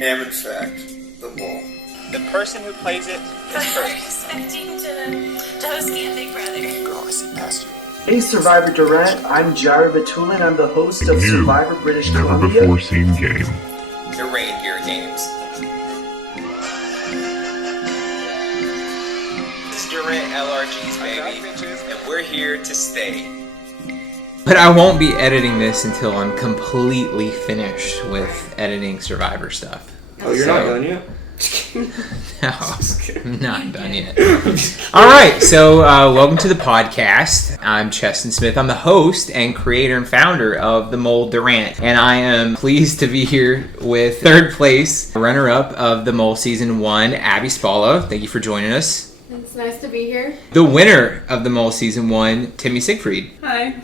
Amtrak, the mole. The person who plays it is perfect. Expecting to host me a Big Brother. Girl, I see past you. Hey Survivor Durant, I'm Jared Batulin. I'm the host of Survivor British never Columbia. before seen game. The reindeer games. This is Durant LRG's baby, and we're here to stay. But I won't be editing this until I'm completely finished with editing Survivor stuff. Oh, you're not done yet? No, I'm not done yet. All right, so welcome to the podcast. I'm Cheston Smith. I'm the host and creator and founder of the Mole Durant, and I am pleased to be here with third place runner-up of the Mole Season 1, Abby Spalla. Thank you for joining us. It's nice to be here. The winner of the Mole Season 1, Timmi Siegfried. Hi.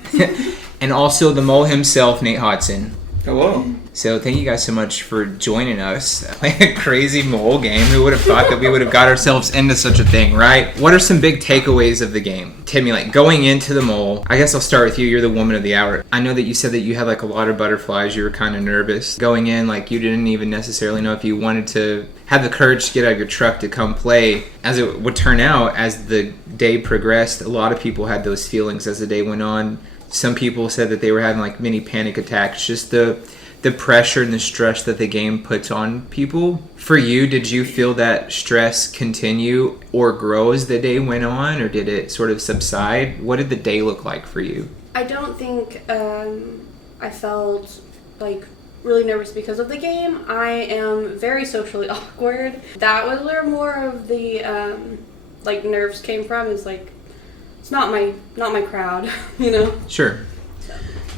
And also the Mole himself, Nate Hodson. Hello. So thank you guys so much for joining us. Playing a crazy mole game. Who would have thought that we would have got ourselves into such a thing, right? What are some big takeaways of the game? Timmi, like going into the mole, I guess I'll start with you. You're the woman of the hour. I know that you said that you had like a lot of butterflies. You were kind of nervous. Going in, like you didn't even necessarily know if you wanted to have the courage to get out of your truck to come play. As it would turn out, as the day progressed, a lot of people had those feelings as the day went on. Some people said that they were having like mini panic attacks. Just the pressure and the stress that the game puts on people. For you, did you feel that stress continue or grow as the day went on, or did it sort of subside? What did the day look like for you? I don't think I felt like really nervous because of the game. I am very socially awkward. That was where more of the like nerves came from. Is like it's not my crowd, you know. Sure.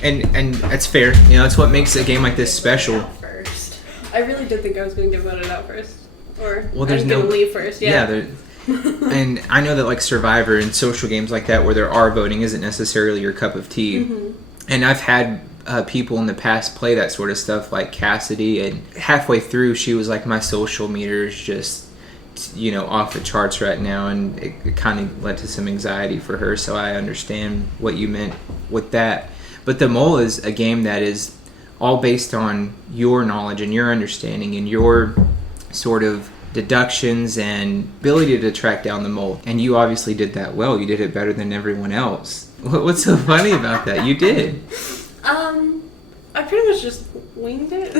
And that's fair. You know, that's what makes a game like this special. First, I really did think I was going to get voted out first, or Well, there's I was going no to leave first. Yeah. And I know that like Survivor and social games like that where there are voting isn't necessarily your cup of tea. Mm-hmm. And I've had people in the past play that sort of stuff, like Cassidy, and halfway through she was like, my social meter is just, you know, off the charts right now, and it kind of led to some anxiety for her. So I understand what you meant with that. But the Mole is a game that is all based on your knowledge and your understanding and your sort of deductions and ability to track down the mole. And you obviously did that well. You did it better than everyone else. What's so funny about that? You did. I pretty much just winged it.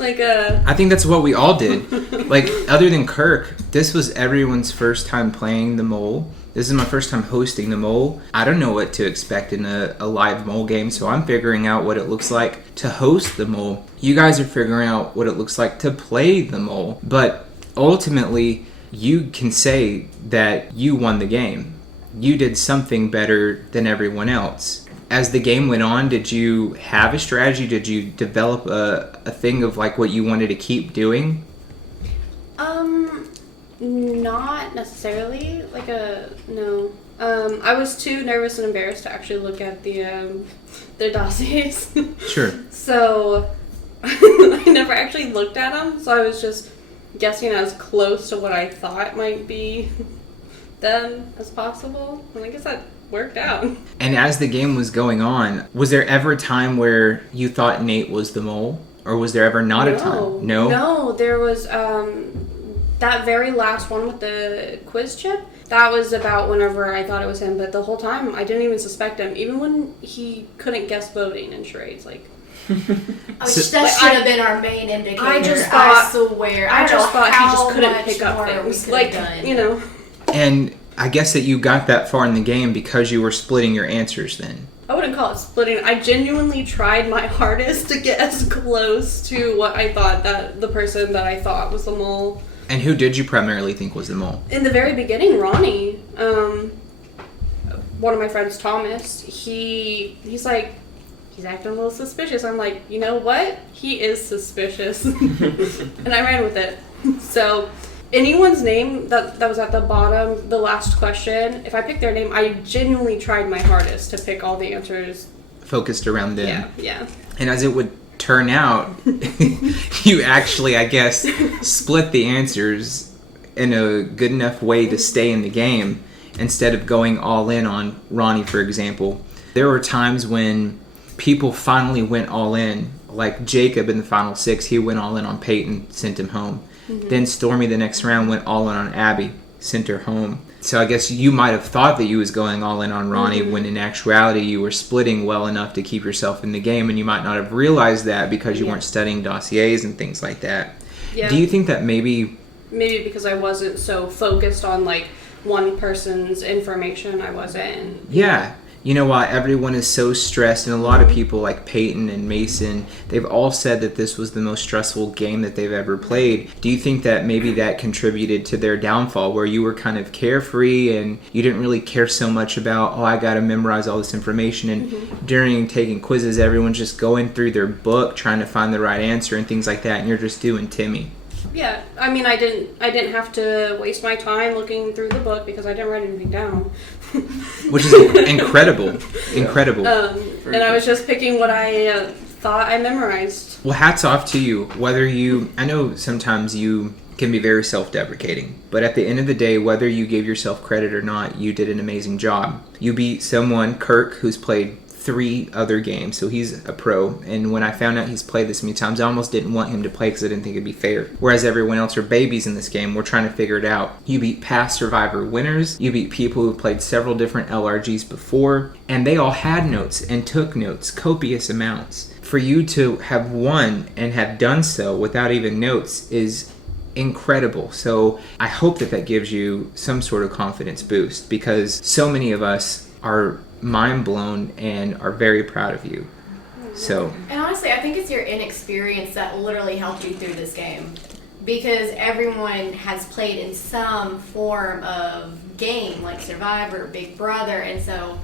I think that's what we all did. Like, other than Kirk, this was everyone's first time playing the Mole. This is my first time hosting the Mole. I don't know what to expect in a live Mole game, so I'm figuring out what it looks like to host the Mole. You guys are figuring out what it looks like to play the Mole. But ultimately, you can say that you won the game. You did something better than everyone else. As the game went on, did you have a strategy? Did you develop a thing of like what you wanted to keep doing? Not necessarily. No. I was too nervous and embarrassed to actually look at their dossiers. Sure. So I never actually looked at them. So I was just guessing as close to what I thought might be them as possible. And I guess that worked out. And as the game was going on, was there ever a time where you thought Nate was the mole? Or was there ever not a time? No? No, there was that very last one with the quiz chip. That was about whenever I thought it was him, but the whole time I didn't even suspect him, even when he couldn't guess voting in charades. Like, that should have been our main indicator. I just thought he just couldn't pick up things. Like, you know. And I guess that you got that far in the game because you were splitting your answers then. I wouldn't call it splitting. I genuinely tried my hardest to get as close to what I thought that the person that I thought was the mole. And who did you primarily think was the mole? In the very beginning, Ronnie. One of my friends, Thomas, he's like, he's acting a little suspicious. I'm like, you know what? He is suspicious. And I ran with it. So anyone's name that was at the bottom, the last question, if I picked their name, I genuinely tried my hardest to pick all the answers. Focused around them. Yeah. And as it would turn out, you actually, I guess, split the answers in a good enough way to stay in the game instead of going all in on Ronnie, for example. There were times when people finally went all in Like Jacob in the final 6, he went all in on Peyton, sent him home. Then Stormy the next round went all in on Abby, sent her home. So I guess you might have thought that you was going all in on Ronnie when in actuality you were splitting well enough to keep yourself in the game, and you might not have realized that because you weren't studying dossiers and things like that. Yeah. Do you think that maybe because I wasn't so focused on like one person's information, I wasn't. Yeah. You know, while everyone is so stressed, and a lot of people like Peyton and Mason, they've all said that this was the most stressful game that they've ever played. Do you think that maybe that contributed to their downfall, where you were kind of carefree and you didn't really care so much about, I got to memorize all this information, and during taking quizzes, everyone's just going through their book trying to find the right answer and things like that, and you're just doing Timmy? Yeah, I mean, I didn't have to waste my time looking through the book because I didn't write anything down. Which is incredible. And I was just picking what I thought I memorized. Well, hats off to you. I know sometimes you can be very self-deprecating, but at the end of the day, whether you gave yourself credit or not, you did an amazing job. You beat someone, Kirk, who's played 3 other games, so he's a pro, and when I found out he's played this many times, I almost didn't want him to play because I didn't think it'd be fair. Whereas everyone else are babies in this game. We're trying to figure it out. You beat past Survivor winners, you beat people who played several different LRGs before, and they all had notes and took notes, copious amounts. For you to have won and have done so without even notes is incredible. So I hope that gives you some sort of confidence boost, because so many of us are mind blown and are very proud of you. So, and honestly, I think it's your inexperience that literally helped you through this game, because everyone has played in some form of game like Survivor, Big Brother, and so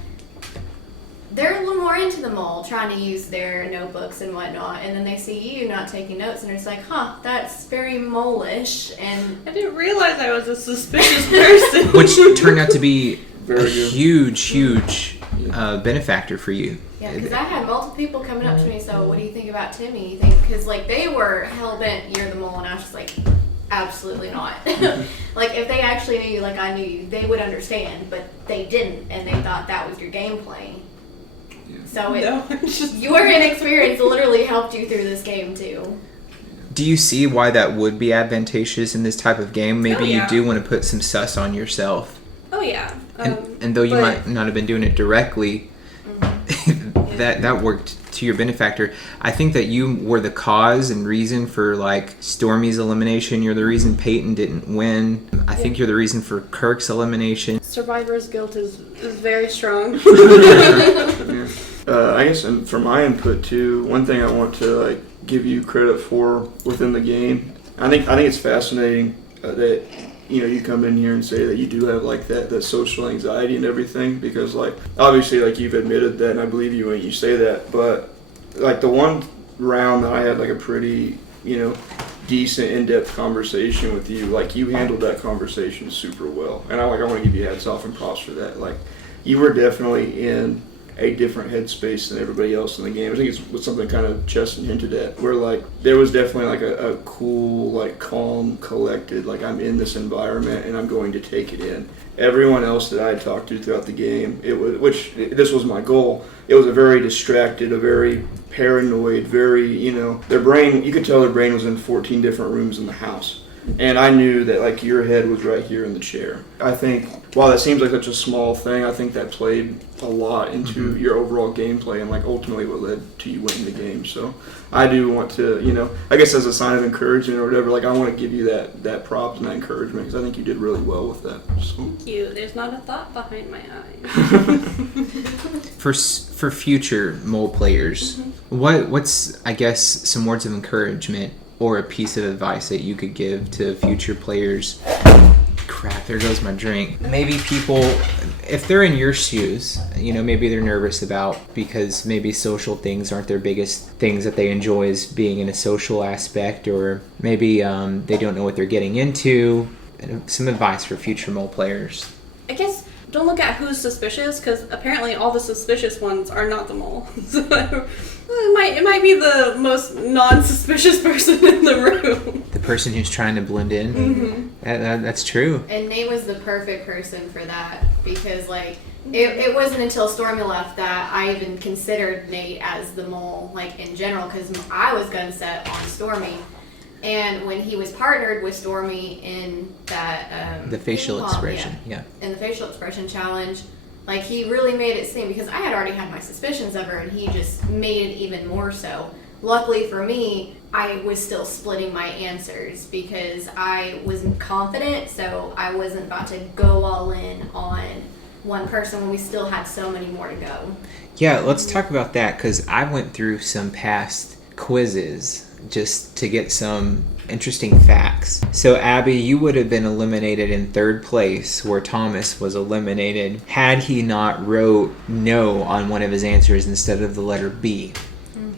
they're a little more into the mole, trying to use their notebooks and whatnot, and then they see you not taking notes, and it's like, that's very mole-ish. And I didn't realize I was a suspicious person. which turned out to be Very a good. huge benefactor for you. yeah, because I had multiple people coming up to me, so what do you think about Timmy? You think, because like they were hell-bent, you're the mole, and I was just like, absolutely not. Like if they actually knew you like I knew you, they would understand, but they didn't, and they thought that was your gameplay. So your inexperience literally helped you through this game too. Do you see why that would be advantageous in this type of game? Maybe you do want to put some sus on yourself. Oh yeah. And though you might not have been doing it directly, that worked to your benefactor. I think that you were the cause and reason for like Stormy's elimination. You're the reason Peyton didn't win. I think you're the reason for Kirk's elimination. Survivor's guilt is very strong. I guess, and for my input too, one thing I want to like give you credit for within the game. I think it's fascinating that you come in here and say that you do have like that social anxiety and everything, because like obviously like you've admitted that, and I believe you when you say that. But like the one round that I had like a pretty decent in-depth conversation with you, like you handled that conversation super well, and I want to give you hats off and props for that. Like you were definitely in a different headspace than everybody else in the game. I think it's something kind of Cheston hinted at, where like there was definitely like a cool, like calm, collected, like I'm in this environment and I'm going to take it in. Everyone else that I had talked to throughout the game, this was my goal. It was a very distracted, a very paranoid, very, their brain, you could tell their brain was in 14 different rooms in the house. And I knew that like your head was right here in the chair. I think while that seems like such a small thing, I think that played a lot into your overall gameplay and like ultimately what led to you winning the game. So I do want to, I guess as a sign of encouragement or whatever, like I want to give you that props and that encouragement, because I think you did really well with that. So. Thank you. There's not a thought behind my eyes. For future mole players, what's I guess some words of encouragement or a piece of advice that you could give to future players? Crap, there goes my drink. Maybe people, if they're in your shoes, maybe they're nervous because maybe social things aren't their biggest things that they enjoy, as being in a social aspect, or maybe they don't know what they're getting into. Some advice for future mole players. I guess don't look at who's suspicious, because apparently all the suspicious ones are not the mole. So it might be the most non-suspicious person in the room. The person who's trying to blend in. Mm-hmm. That's true. And Nate was the perfect person for that, because like It wasn't until Stormy left that I even considered Nate as the mole, like in general, because I was gun set on Stormy. And when he was partnered with Stormy in that the facial ping pong, expression, yeah. in the facial expression challenge, like he really made it seem, because I had already had my suspicions of her, and he just made it even more so. Luckily for me, I was still splitting my answers because I wasn't confident, so I wasn't about to go all in on one person when we still had so many more to go. Yeah, let's talk about that, because I went through some past quizzes just to get some interesting facts. So Abby, you would have been eliminated in third place where Thomas was eliminated had he not wrote no on one of his answers instead of the letter B.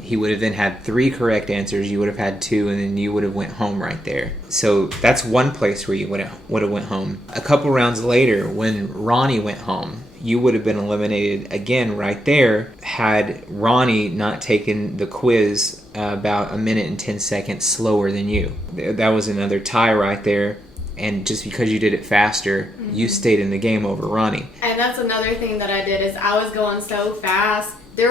He would have then had 3 correct answers, you would have had 2, and then you would have went home right there. So that's one place where you would have went home. A couple rounds later, when Ronnie went home, you would have been eliminated again right there had Ronnie not taken the quiz about 1 minute and 10 seconds slower than you. That was another tie right there. And just because you did it faster, you stayed in the game over Ronnie. And that's another thing that I did is I was going so fast. There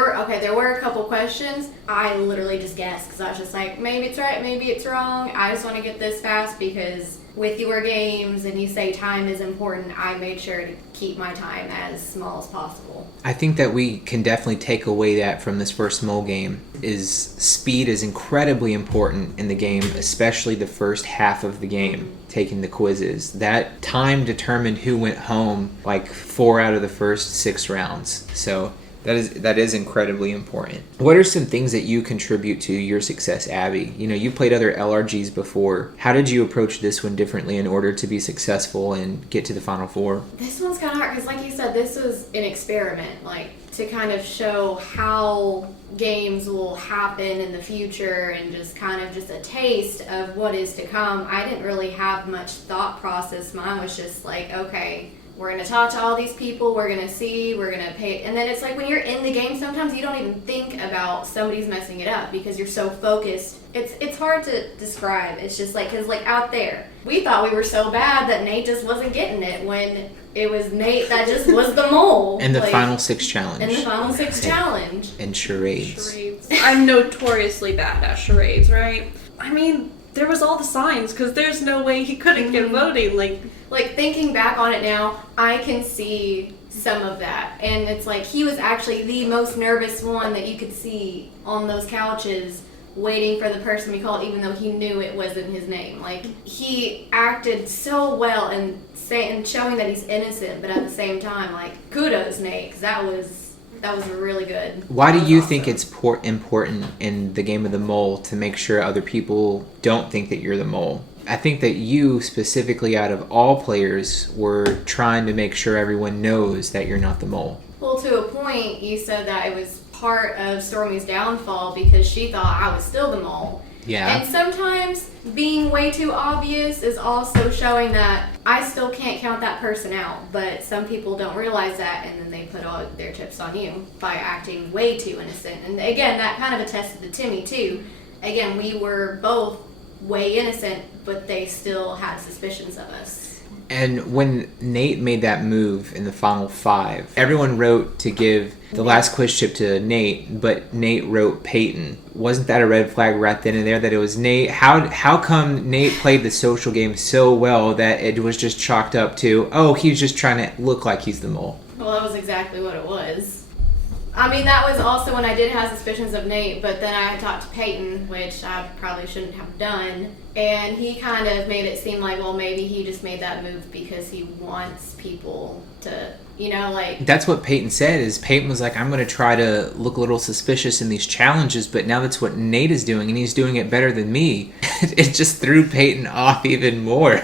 were a couple questions I literally just guessed because I was just like, maybe it's right, maybe it's wrong. I just want to get this fast because with your games and you say time is important, I made sure to keep my time as small as possible. I think that we can definitely take away that from this first mole game is speed is incredibly important in the game, especially the first half of the game, taking the quizzes. That time determined who went home like 4 out of the first 6 rounds. So that is incredibly important. What are some things that you contribute to your success, Abby? You know, you played other LRGs before. How did you approach this one differently in order to be successful and get to the Final Four? This one's kind of hard because, like you said, this was an experiment, like to kind of show how games will happen in the future and just kind of just a taste of what is to come. I didn't really have much thought process. Mine was just like, okay, we're going to talk to all these people, we're going to see, we're going to pay. And then it's like when you're in the game, sometimes you don't even think about somebody's messing it up because you're so focused. It's hard to describe. It's just like, because like out there, we thought we were so bad that Nate just wasn't getting it when it was Nate that just was the mole. And the like, Final Six challenge. And the Final Six challenge. And charades. I'm notoriously bad at charades, right? I mean, there was all the signs because there's no way he couldn't get voting. Like thinking back on it now, I can see some of that. And it's like he was actually the most nervous one that you could see on those couches waiting for the person we called, even though he knew it wasn't his name. Like, he acted so well and showing that he's innocent, but at the same time, like, kudos, Nate, because that was really good. Why do you think it's important in the game of the mole to make sure other people don't think that you're the mole? I think that you, specifically out of all players, were trying to make sure everyone knows that you're not the mole. Well, to a point, you said that it was part of Stormy's downfall because she thought I was still the mole. Yeah. And sometimes being way too obvious is also showing that I still can't count that person out, but some people don't realize that, and then they put all their chips on you by acting way too innocent. And again, that kind of attested to Timmi too. Again, we were both way innocent, but they still had suspicions of us. And when Nate made that move in the Final 5, everyone wrote to give the last quiz chip to Nate, but Nate wrote Peyton. Wasn't that a red flag right then and there that it was Nate? How come Nate played the social game so well that it was just chalked up to, oh, he's just trying to look like he's the mole? Well, that was exactly what it was. I mean, that was also when I did have suspicions of Nate, but then I had talked to Peyton, which I probably shouldn't have done, and he kind of made it seem like, well, maybe he just made that move because he wants people to, you know, like... That's what Peyton said, is Peyton was like, I'm going to try to look a little suspicious in these challenges, but now that's what Nate is doing, and he's doing it better than me. It just threw Peyton off even more.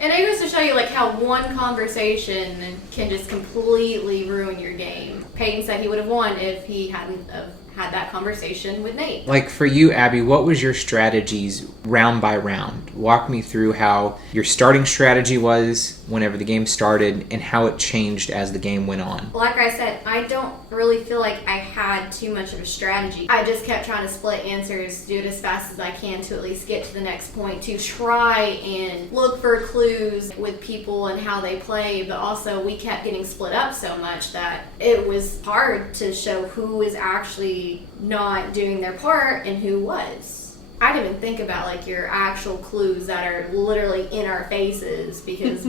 And it goes to show you, like, how one conversation can just completely ruin your game. Peyton said he would have won if he hadn't have had that conversation with Nate. Like for you, Abby, what was your strategies round by round? Walk me through how your starting strategy was whenever the game started and how it changed as the game went on. Like I said, I don't really feel like I had too much of a strategy. I just kept trying to split answers, do it as fast as I can to at least get to the next point, to try and look for clues with people and how they play, but also we kept getting split up so much that it was hard to show who is actually not doing their part and who was. I didn't even think about like your actual clues that are literally in our faces because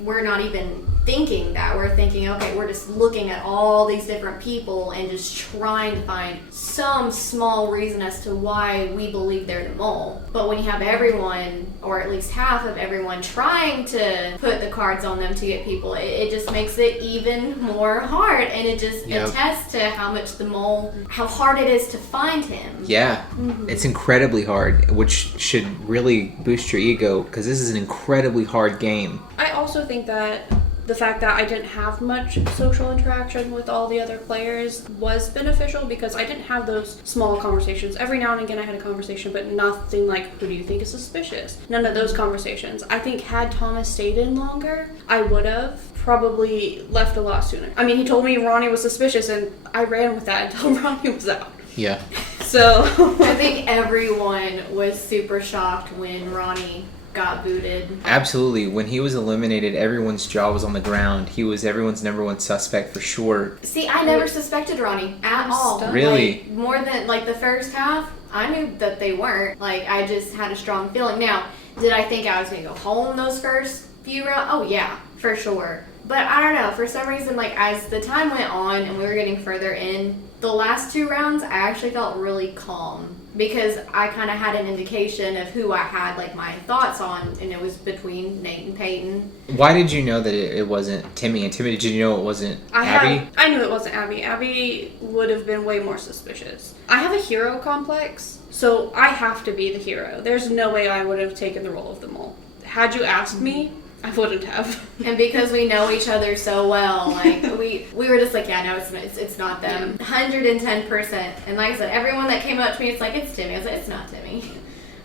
we're not even thinking that. We're thinking, okay, we're just looking at all these different people and just trying to find some small reason as to why we believe they're the mole. But when you have everyone, or at least half of everyone, trying to put the cards on them to get people, it just makes it even more hard, and it just attests to how much the mole, how hard it is to find him. Yeah, it's incredibly hard, which should really boost your ego because this is an incredibly hard game. I also think that the fact that I didn't have much social interaction with all the other players was beneficial because I didn't have those small conversations. Every now and again I had a conversation, but nothing like, who do you think is suspicious? None of those conversations. I think had Thomas stayed in longer, I would have probably left a lot sooner. I mean, he told me Ronnie was suspicious and I ran with that until Ronnie was out. Yeah. So I think everyone was super shocked when Ronnie got booted. Absolutely. When he was eliminated, everyone's jaw was on the ground. He was everyone's number one suspect for sure. See, I never suspected Ronnie at all. Really? Like, more than like the first half, I knew that they weren't. Like, I just had a strong feeling. Now, did I think I was going to go home those first few rounds? Oh, yeah, for sure. But I don't know. For some reason, like, as the time went on and we were getting further in, the last 2 rounds, I actually felt really calm. Because I kind of had an indication of who I had like my thoughts on, and it was between Nate and Peyton. Why did you know that it wasn't Timmy? And Timmy, did you know it wasn't Abby? I knew it wasn't Abby. Abby would have been way more suspicious. I have a hero complex, so I have to be the hero. There's no way I would have taken the role of the mole. Had you asked me, I wouldn't have. And because we know each other so well, like we were just like, yeah, no, it's not them. 110%. And like I said, everyone that came up to me, it's like, it's Timmy. I was like, it's not Timmy.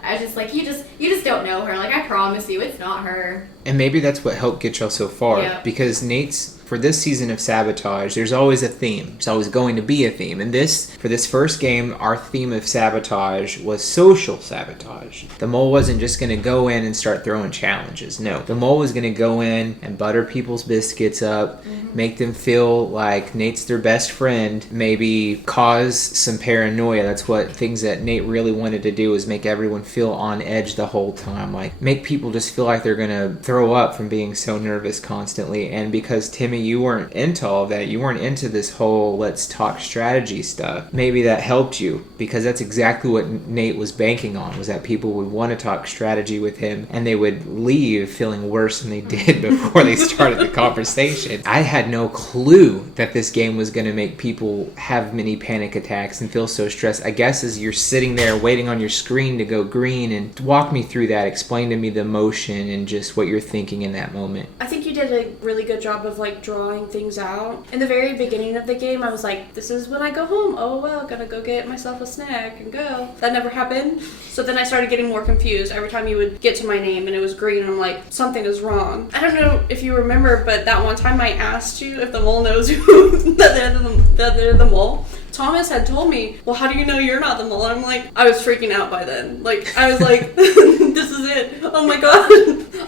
I was just like, you just don't know her. Like, I promise you, it's not her. And maybe that's what helped get y'all so far. Yeah. Because for this season of Sabotage, there's always a theme. There's always going to be a theme. And for this first game, our theme of Sabotage was social sabotage. The mole wasn't just going to go in and start throwing challenges. No. The mole was going to go in and butter people's biscuits up, make them feel like Nate's their best friend, maybe cause some paranoia. That's what things that Nate really wanted to do, is make everyone feel on edge the whole time. Like, make people just feel like they're going to throw up from being so nervous constantly. And because Timmy, you weren't into all that, you weren't into this whole let's talk strategy stuff, maybe that helped you, because that's exactly what Nate was banking on, was that people would want to talk strategy with him and they would leave feeling worse than they did before they started the conversation. I had no clue that this game was going to make people have mini panic attacks and feel so stressed. I guess as you're sitting there waiting on your screen to go green, and walk me through that, explain to me the emotion and just what you're thinking in that moment. I think you did a really good job of like drawing things out. In the very beginning of the game, I was like, this is when I go home. Oh well, gotta go get myself a snack and go. That never happened. So then I started getting more confused every time you would get to my name and it was green, and I'm like, something is wrong. I don't know if you remember, but that one time I asked you if the mole knows who that they're the mole. Thomas had told me, well, how do you know you're not the mole? And I'm like, I was freaking out by then. Like, I was like, this is it. Oh my god,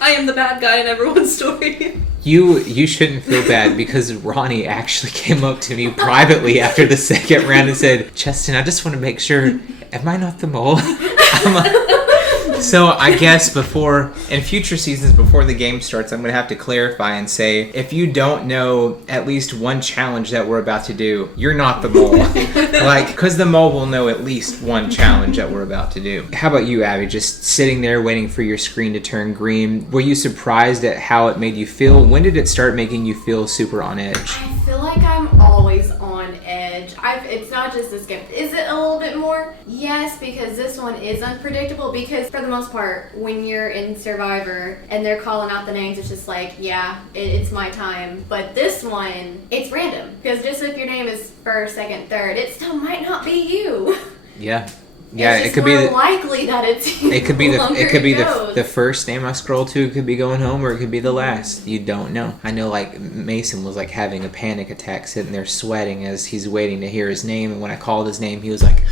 I am the bad guy in everyone's story. You shouldn't feel bad, because Ronnie actually came up to me privately after the second round and said, Cheston, I just want to make sure, am I not the mole? So I guess in future seasons, before the game starts, I'm going to have to clarify and say, if you don't know at least one challenge that we're about to do, you're not the mole. Like, because the mole will know at least one challenge that we're about to do. How about you, Abby? Just sitting there waiting for your screen to turn green. Were you surprised at how it made you feel? When did it start making you feel super on edge? I feel like I'm always on edge. It's not not just this game. Is it a little bit more? Yes, because this one is unpredictable. Because for the most part, when you're in Survivor and they're calling out the names, it's just like, yeah, it's my time. But this one, it's random. Because just if your name is first, second, third, it still might not be you. Yeah. Yeah, it's it could more be likely that it's you. it could be goes. the first name I scroll to. It could be going home, or it could be the last. You don't know. I know, like Mason was like having a panic attack, sitting there sweating as he's waiting to hear his name. And when I called his name, he was like,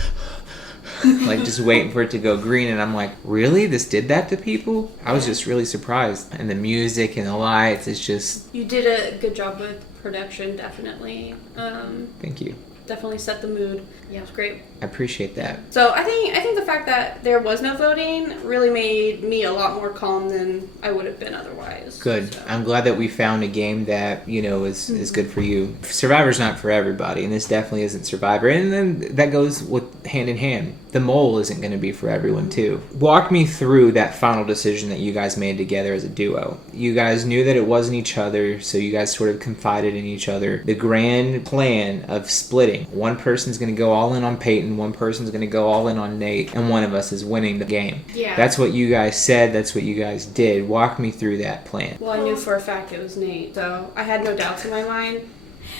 like just waiting for it to go green. And I'm like, really? This did that to people? I was just really surprised. And the music and the lights, it's just. You did a good job with production, definitely. Thank you. Definitely set the mood. Yeah, it was great. I appreciate that. So I think the fact that there was no voting really made me a lot more calm than I would have been otherwise. Good. So. I'm glad that we found a game that, you know, is good for you. Survivor's not for everybody, and this definitely isn't Survivor. And then that goes with hand in hand. The Mole isn't going to be for everyone, too. Walk me through that final decision that you guys made together as a duo. You guys knew that it wasn't each other, so you guys sort of confided in each other. The grand plan of splitting. One person's going to go all in on Peyton, one person's going to go all in on Nate, and one of us is winning the game. Yeah. That's what you guys said. That's what you guys did. Walk me through that plan. Well, I knew for a fact it was Nate, so I had no doubts in my mind.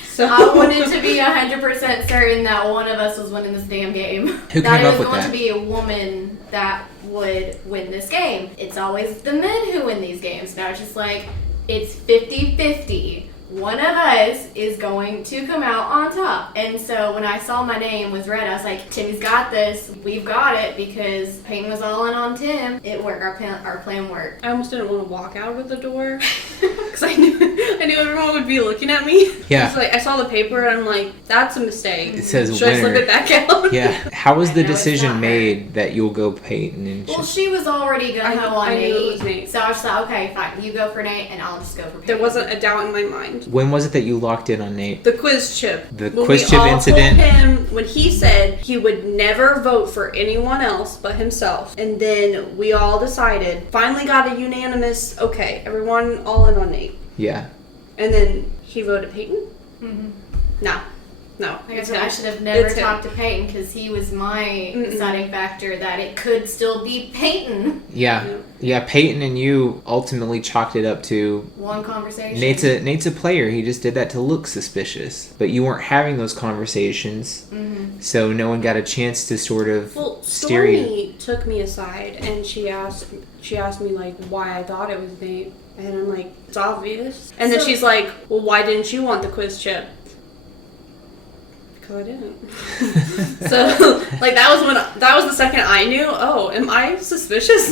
So I wanted to be 100% certain that one of us was winning this damn game. Who that came up it was with going that? to be a woman that would win this game. It's always the men who win these games. Now it's just like, it's 50-50. One of us is going to come out on top. And so when I saw my name was red, I was like, Timmy's got this. We've got it, because Peyton was all in on Tim. It worked. Our plan worked. I almost didn't want to walk out of the door because I knew everyone would be looking at me. Yeah. So, like, I saw the paper and I'm like, that's a mistake. It says Should I winner. slip it back out? Yeah. How was the I know it's decision not her. made that you'll go Peyton and Well, she was already going to go on I knew it was Nate. Nate. So I was just like, okay, fine. You go for Nate, and I'll just go for Peyton. There wasn't a doubt in my mind. when was it that you locked in on Nate? The quiz chip. The When quiz we chip all incident? Told him when he said he would never vote for anyone else but himself. And then we all decided, finally got a unanimous, okay, everyone all in on Nate. Yeah. And then he voted Peyton? Mhm. No. Like I it's said, I him. should have never It's him. talked to Peyton, because he was my Mm-mm. deciding factor that it could still be Peyton. Yeah. Yeah, Peyton and you ultimately chalked it up to One conversation. Nate's a player. He just did that to look suspicious. But you weren't having those conversations, so no one got a chance to sort of Well, steer you. Stormy took me aside and she asked me like why I thought it was Nate, and I'm like, it's obvious. And then So- she's like, well, why didn't you want the quiz chip? Because I didn't. So like that was the second I knew. Oh, am I suspicious?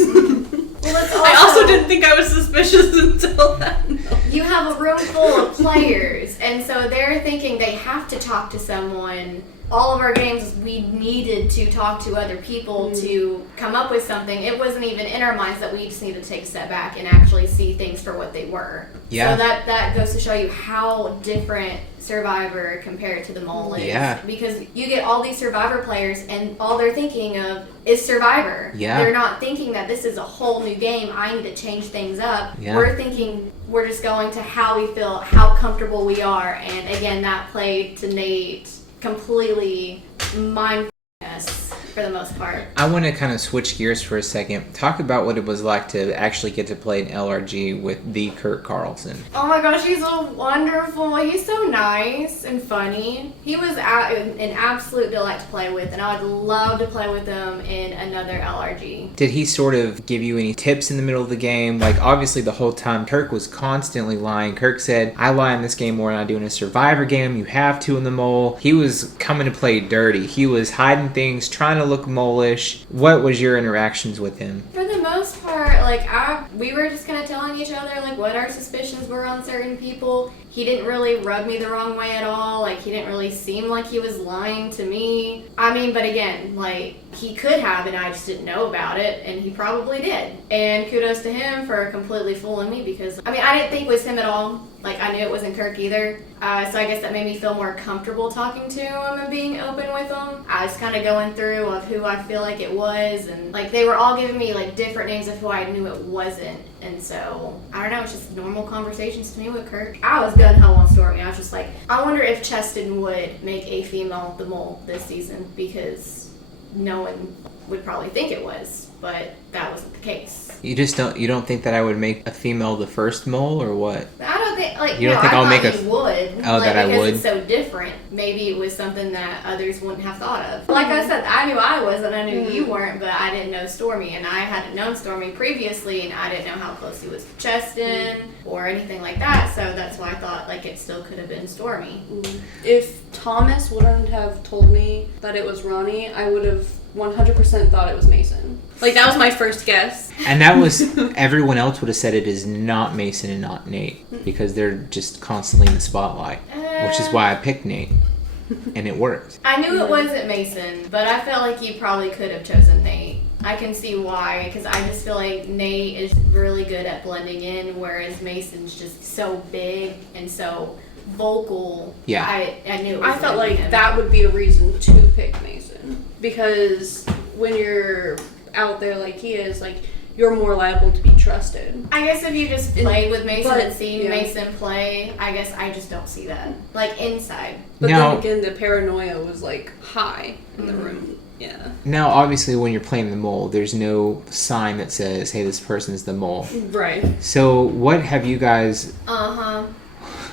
Well, it's I also didn't think I was suspicious until that. You have a room full of players, and so they're thinking they have to talk to someone. All of our games, we needed to talk to other people to come up with something. It wasn't even in our minds that we just needed to take a step back and actually see things for what they were. Yeah. So that goes to show you how different Survivor compared to the Mole is. Yeah. Because you get all these Survivor players, and all they're thinking of is Survivor. Yeah. They're not thinking that this is a whole new game. I need to change things up. Yeah. We're thinking we're just going to how we feel, how comfortable we are. And again, that played to Nate completely mindfulness for the most part. I want to kind of switch gears for a second. Talk about what it was like to actually get to play an LRG with the Kurt Carlson. Oh my gosh, he's so wonderful. He's so nice and funny. He was an absolute delight to play with, and I would love to play with him in another LRG. Did he sort of give you any tips in the middle of the game? Like, obviously the whole time Kirk was constantly lying. Kirk said, I lie in this game more than I do in a Survivor game. You have to in the Mole. He was coming to play dirty. He was hiding things, trying to look mole-ish. What was your interactions with him? For the most part, like, we were just kind of telling each other, like, what our suspicions were on certain people. He didn't really rub me the wrong way at all. Like, he didn't really seem like he was lying to me. I mean, but again, like, he could have, and I just didn't know about it, and he probably did. And kudos to him for completely fooling me, because, I mean, I didn't think it was him at all. Like, I knew it wasn't Kirk either. So I guess that made me feel more comfortable talking to him and being open with him. I was kind of going through of who I feel like it was, and like they were all giving me like different names of who I knew it wasn't. And so, I don't know, it's just normal conversations to me with Kirk. I was good gun ho on Stormy. I was just like, I wonder if Cheston would make a female the mole this season, because no one would probably think it was, but that wasn't the case. You don't think that I would make a female the first mole, or what? I don't think, like, You don't no, think I I'll thought make you would. Oh, like, that I because would? it's so different. Maybe it was something that others wouldn't have thought of. Like I said, I knew I was, and I knew you weren't, but I didn't know Stormy, and I hadn't known Stormy previously, and I didn't know how close he was to Cheston or anything like that, so that's why I thought, like, it still could have been Stormy. If Thomas wouldn't have told me that it was Ronnie, I would have 100% thought it was Mason. Like, that was my first guess. And that was, everyone else would have said it is not Mason and not Nate, because they're just constantly in the spotlight, which is why I picked Nate, and it worked. I knew it wasn't Mason, but I felt like you probably could have chosen Nate. I can see why, because I just feel like Nate is really good at blending in, whereas Mason's just so big and so vocal. Yeah. I knew it was I felt gonna be like him. that would be a reason to pick Mason. Because when you're out there like he is, like, you're more liable to be trusted. I guess if you just played with Mason but, and seen yeah. Mason play, I guess I just don't see that. Like, inside. But Now- then again, the paranoia was, like, high in the room. Yeah. Now, obviously, when you're playing the mole, there's no sign that says, hey, this person's the mole. Right. So what have you guys...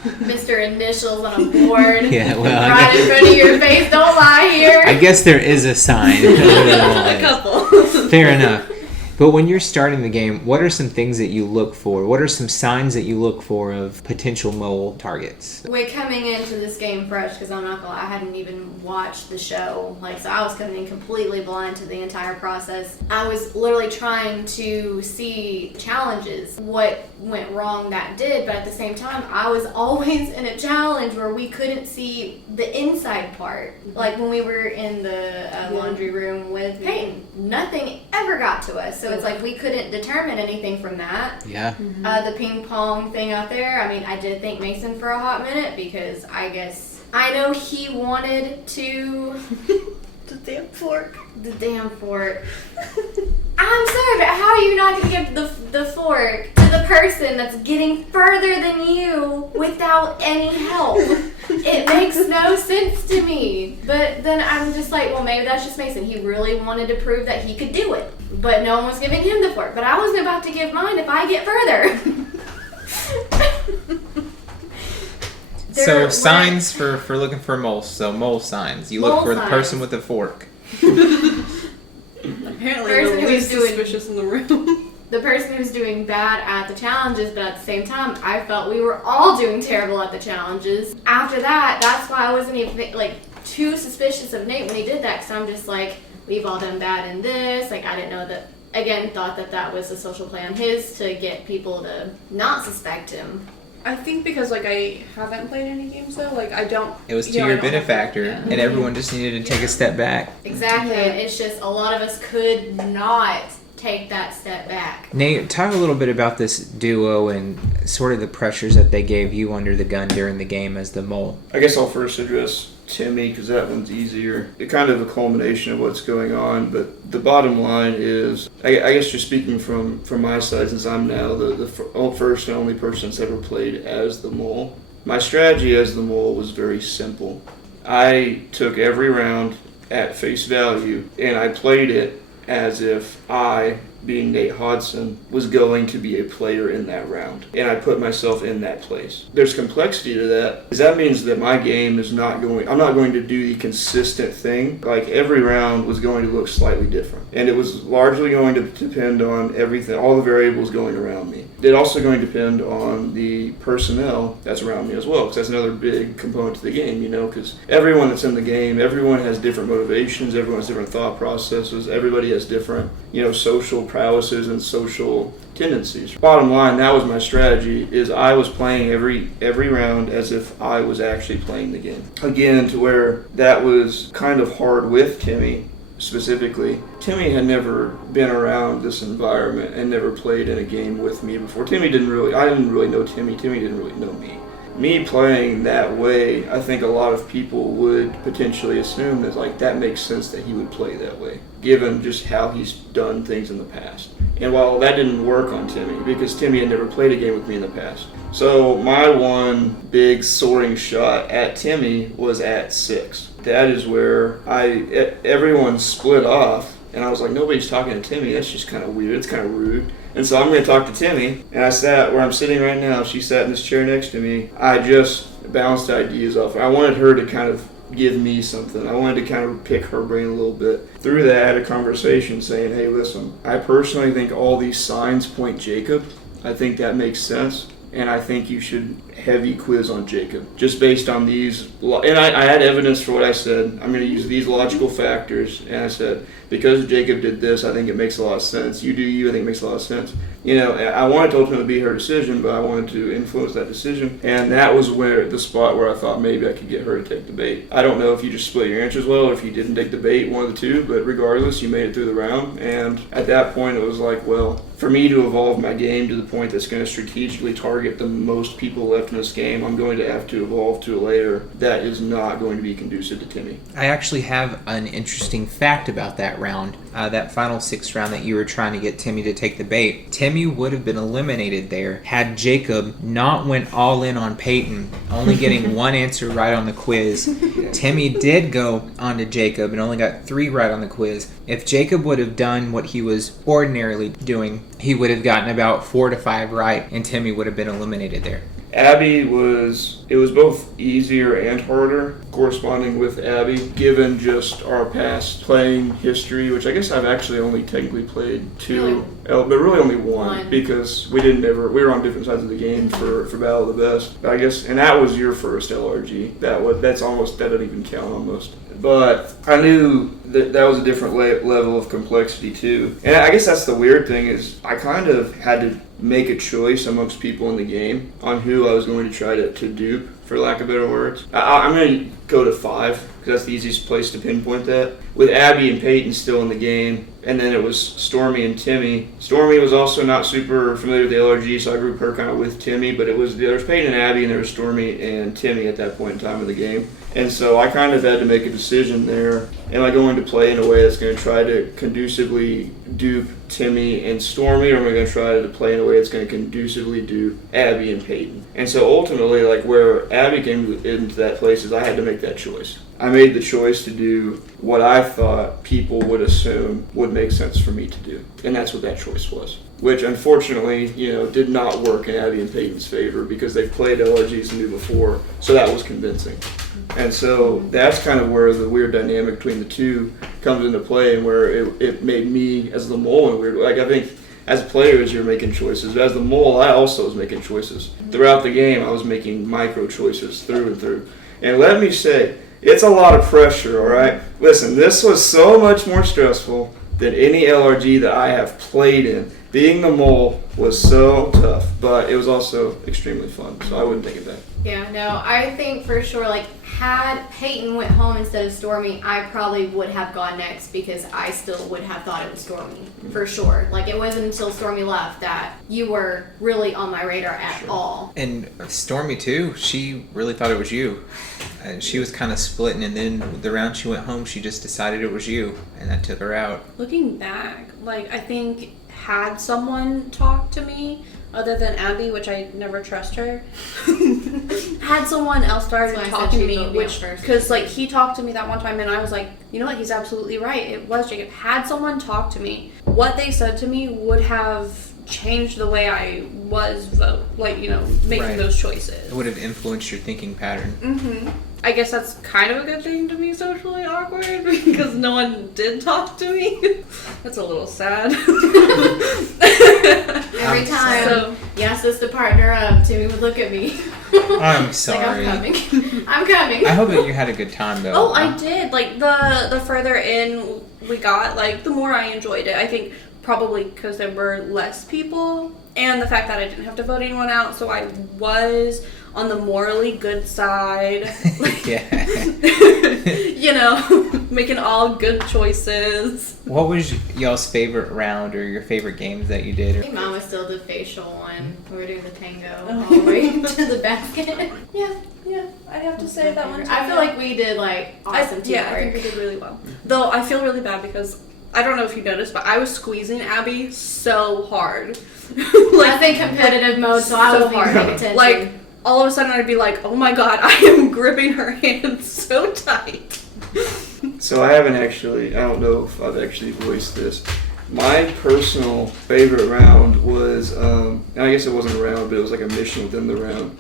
Mr. Initials on a board. Yeah, well, I right in front of your face. Don't lie here. I guess there is a sign. A couple. Fair enough. But when you're starting the game, what are some things that you look for? What are some signs that you look for of potential mole targets? We're coming into this game fresh, because I'm not gonna lie, I hadn't even watched the show. Like, so I was coming in completely blind to the entire process. I was literally trying to see challenges, what went wrong that did, but at the same time, I was always in a challenge where we couldn't see the inside part. Like when we were in the laundry room with Peyton, nothing ever got to us. So it's like we couldn't determine anything from that. Yeah. The ping pong thing out there, I mean, I did think Mason for a hot minute, because I guess I know he wanted to... The damn fork. The damn fork. I'm sorry, but how are you not going to give the fork to the person that's getting further than you without any help? It makes no sense to me. But then I'm just like, well, maybe that's just Mason. He really wanted to prove that he could do it. But no one was giving him the fork. But I wasn't about to give mine if I get further. So signs for looking for moles. So mole signs. You look Mole for the person signs. with the fork. Apparently, Person the who least was doing- suspicious in the room. The person who's doing bad at the challenges, but at the same time, I felt we were all doing terrible at the challenges. After that, that's why I wasn't even like too suspicious of Nate when he did that, because I'm just like, we've all done bad in this. Like, I didn't know that. Again, thought that was a social play on his to get people to not suspect him. I think because, like, I haven't played any games, though. Like, I don't... It was to you know, I your don't have benefactor, that. and everyone just needed to take a step back. Exactly. Yeah. And it's just a lot of us could not take that step back. Nate, talk a little bit about this duo and sort of the pressures that they gave you under the gun during the game as the mole. I guess I'll first address Timmi, because that one's easier. It's kind of a culmination of what's going on, but the bottom line is, I guess just speaking from my side, since I'm now the first and only person that's ever played as the mole, my strategy as the mole was very simple. I took every round at face value, and I played it as if I, being Nate Hodson, was going to be a player in that round. And I put myself in that place. There's complexity to that, because that means that my game is not going, I'm not going to do the consistent thing. Like, every round was going to look slightly different. And it was largely going to depend on everything, all the variables going around me. It's also going to depend on the personnel that's around me as well, because that's another big component to the game, you know, because everyone that's in the game, everyone has different motivations, everyone has different thought processes, everybody has different, you know, social prowesses and social tendencies. Bottom line, that was my strategy, is I was playing every round as if I was actually playing the game. Again, to where that was kind of hard with Timmi specifically. Timmi had never been around this environment and never played in a game with me before. I didn't really know Timmi. Timmi didn't really know me. Me playing that way, I think a lot of people would potentially assume that, like, that makes sense that he would play that way, given just how he's done things in the past. And while that didn't work on Timmy, because Timmy had never played a game with me in the past. So my one big soaring shot at Timmy was at 6. That is where everyone split off, and I was like, nobody's talking to Timmy. That's just kind of weird. It's kind of rude. And so I'm going to talk to Timmy. And I sat where I'm sitting right now. She sat in this chair next to me. I just bounced ideas off her. I wanted her to kind of give me something. I wanted to kind of pick her brain a little bit. Through that, I had a conversation saying, hey, listen, I personally think all these signs point Jacob. I think that makes sense. And I think you should heavy quiz on Jacob. Just based on these, and I had evidence for what I said. I'm going to use these logical factors. And I said, because Jacob did this, I think it makes a lot of sense. You do you, I think it makes a lot of sense. You know, I wanted to ultimately be her decision, but I wanted to influence that decision. And that was where the spot where I thought maybe I could get her to take the bait. I don't know if you just split your answers well or if you didn't take the bait, one of the two, but regardless, you made it through the round. And at that point, it was like, well, for me to evolve my game to the point that's going to strategically target the most people left in this game, I'm going to have to evolve to a layer that is not going to be conducive to Timmy. I actually have an interesting fact about that round. That final 6th round that you were trying to get Timmy to take the bait. Timmy would have been eliminated there had Jacob not went all in on Peyton, only getting one answer right on the quiz. Timmy did go on to Jacob and only got 3 right on the quiz. If Jacob would have done what he was ordinarily doing, he would have gotten about 4 to 5 right, and Timmy would have been eliminated there. Abby it was both easier and harder corresponding with Abby, given just our past playing history, which I guess I've actually only technically played 2, but really only one. Because we were on different sides of the game for Battle of the Best. I guess, and that was your first LRG. That doesn't even count almost. But I knew that was a different level of complexity too. And I guess that's the weird thing is I kind of had to make a choice amongst people in the game on who I was going to try to dupe, for lack of better words. I'm going to go to 5 because that's the easiest place to pinpoint that. With Abby and Peyton still in the game, and then it was Stormy and Timmy. Stormy was also not super familiar with the LRG, so I grouped her kind of with Timmy, but there was Peyton and Abby, and there was Stormy and Timmy at that point in time of the game. And so I kind of had to make a decision there. Am I going to play in a way that's going to try to conducively dupe Timmy and Stormy, or am I going to try to play in a way that's going to conducively dupe Abby and Peyton? And so ultimately, like where Abby came into that place is I had to make that choice. I made the choice to do what I thought people would assume would make sense for me to do. And that's what that choice was. Which unfortunately, did not work in Abby and Peyton's favor because they've played LRGs and knew before, so that was convincing. And so that's kind of where the weird dynamic between the two comes into play and where it made me as the mole in a weird way. Like I think as players you're making choices, but as the mole I also was making choices. Throughout the game I was making micro choices through and through. And let me say, it's a lot of pressure, all right? Listen, this was so much more stressful than any LRG that I have played in. Being the mole was so tough, but it was also extremely fun, so I wouldn't take it back. Yeah, no, I think for sure, like, had Peyton went home instead of Stormy, I probably would have gone next because I still would have thought it was Stormy, for sure. Like, it wasn't until Stormy left that you were really on my radar at all. And Stormy, too, she really thought it was you. And she was kind of splitting, and then the round she went home, she just decided it was you, and that took her out. Looking back, like, I think had someone talked to me, other than Abby, which I never trust her, had someone else started talking to me, which, because, like, he talked to me that one time, and I was like, you know what, he's absolutely right, it was Jacob. Had someone talked to me, what they said to me would have changed the way I was making those choices. It would have influenced your thinking pattern. Mm-hmm. I guess that's kind of a good thing to be socially awkward because no one did talk to me. That's a little sad. Every time you asked us to partner up, Timmy would look at me. I'm sorry. Like, I'm coming. I'm coming. I hope that you had a good time though. Oh, I did. Like the further in we got, like the more I enjoyed it. I think probably because there were less people and the fact that I didn't have to vote anyone out, so I was on the morally good side. Yeah. Making all good choices. What was y'all's favorite round or your favorite games that you did? I think mine was still the facial one. We were doing the tango all the way to the basket. Yeah, I'd have to say that one too. I feel like we did like awesome teamwork. Yeah, I think we did really well. Though I feel really bad because I don't know if you noticed, but I was squeezing Abby so hard. I think competitive mode, so I was paying attention. Like, all of a sudden I'd be like, oh my god, I am gripping her hand so tight. So I don't know if I've actually voiced this. My personal favorite round was, I guess it wasn't a round, but it was like a mission within the round,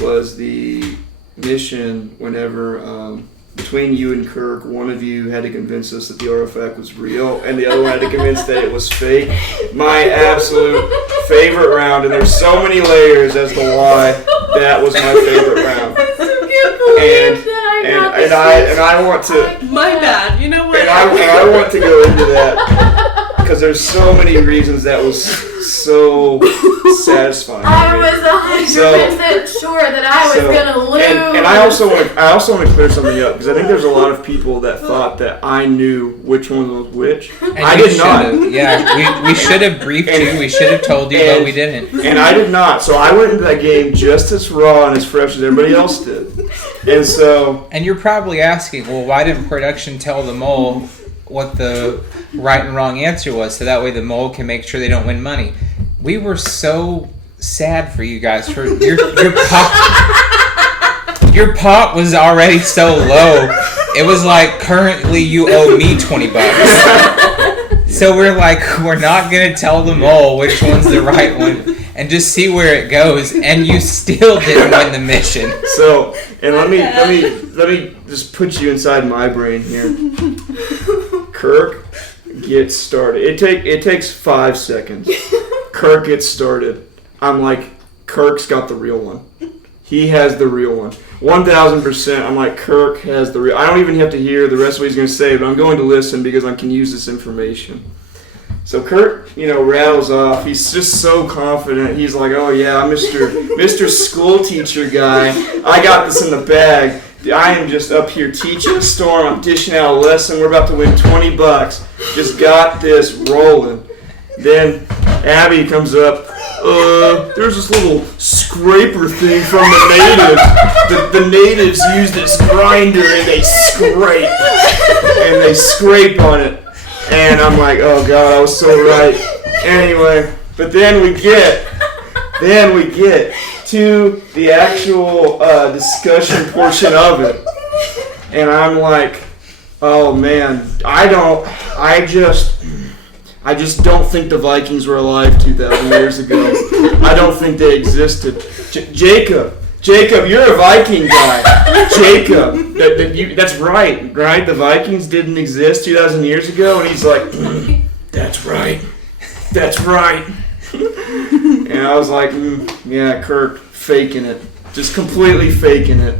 was the mission whenever, between you and Kirk, one of you had to convince us that the artifact was real, and the other one had to convince that it was fake. My absolute favorite round, and there's so many layers as to why that was my favorite round. I still can't believe And I want to. My bad. You know what? And I want to go into that because there's so many reasons that was so satisfying. I was 100% sure that I was gonna lose. And I also want to clear something up because I think there's a lot of people that thought that I knew which one was which. And I did not. Yeah, we should have briefed you. We should have told you, but we didn't. And I did not. So I went into that game just as raw and as fresh as everybody else did. And so. And you're probably asking, well, why didn't production tell the mole what the right and wrong answer was, so that way the mole can make sure they don't win money? We were so sad for you guys. For your pot, your pot was already so low. It was like, currently you owe me $20. So we're like, we're not gonna tell the mole which one's the right one, and just see where it goes. And you still didn't win the mission. So, and let me just put you inside my brain here. Kirk gets started. It takes 5 seconds. Kirk gets started. I'm like, Kirk's got the real one. He has the real one. 1,000%. I'm like, Kirk has the real. I don't even have to hear the rest of what he's going to say, but I'm going to listen because I can use this information. So Kirk, rattles off. He's just so confident. He's like, oh yeah, I'm Mr. School Teacher guy. I got this in the bag. I am just up here teaching a storm. I'm dishing out a lesson. We're about to win $20. Just got this rolling. Then Abby comes up. There's this little scraper thing from the natives. The natives use this grinder and they scrape. And they scrape on it. And I'm like, oh god, I was so right. Anyway, but then we get to the actual discussion portion of it. And I'm like, oh man, I just don't think the Vikings were alive 2,000 years ago. I don't think they existed. Jacob, you're a Viking guy. Jacob, that's right? The Vikings didn't exist 2,000 years ago? And he's like, that's right. And I was like, yeah, Kirk, faking it. Just completely faking it.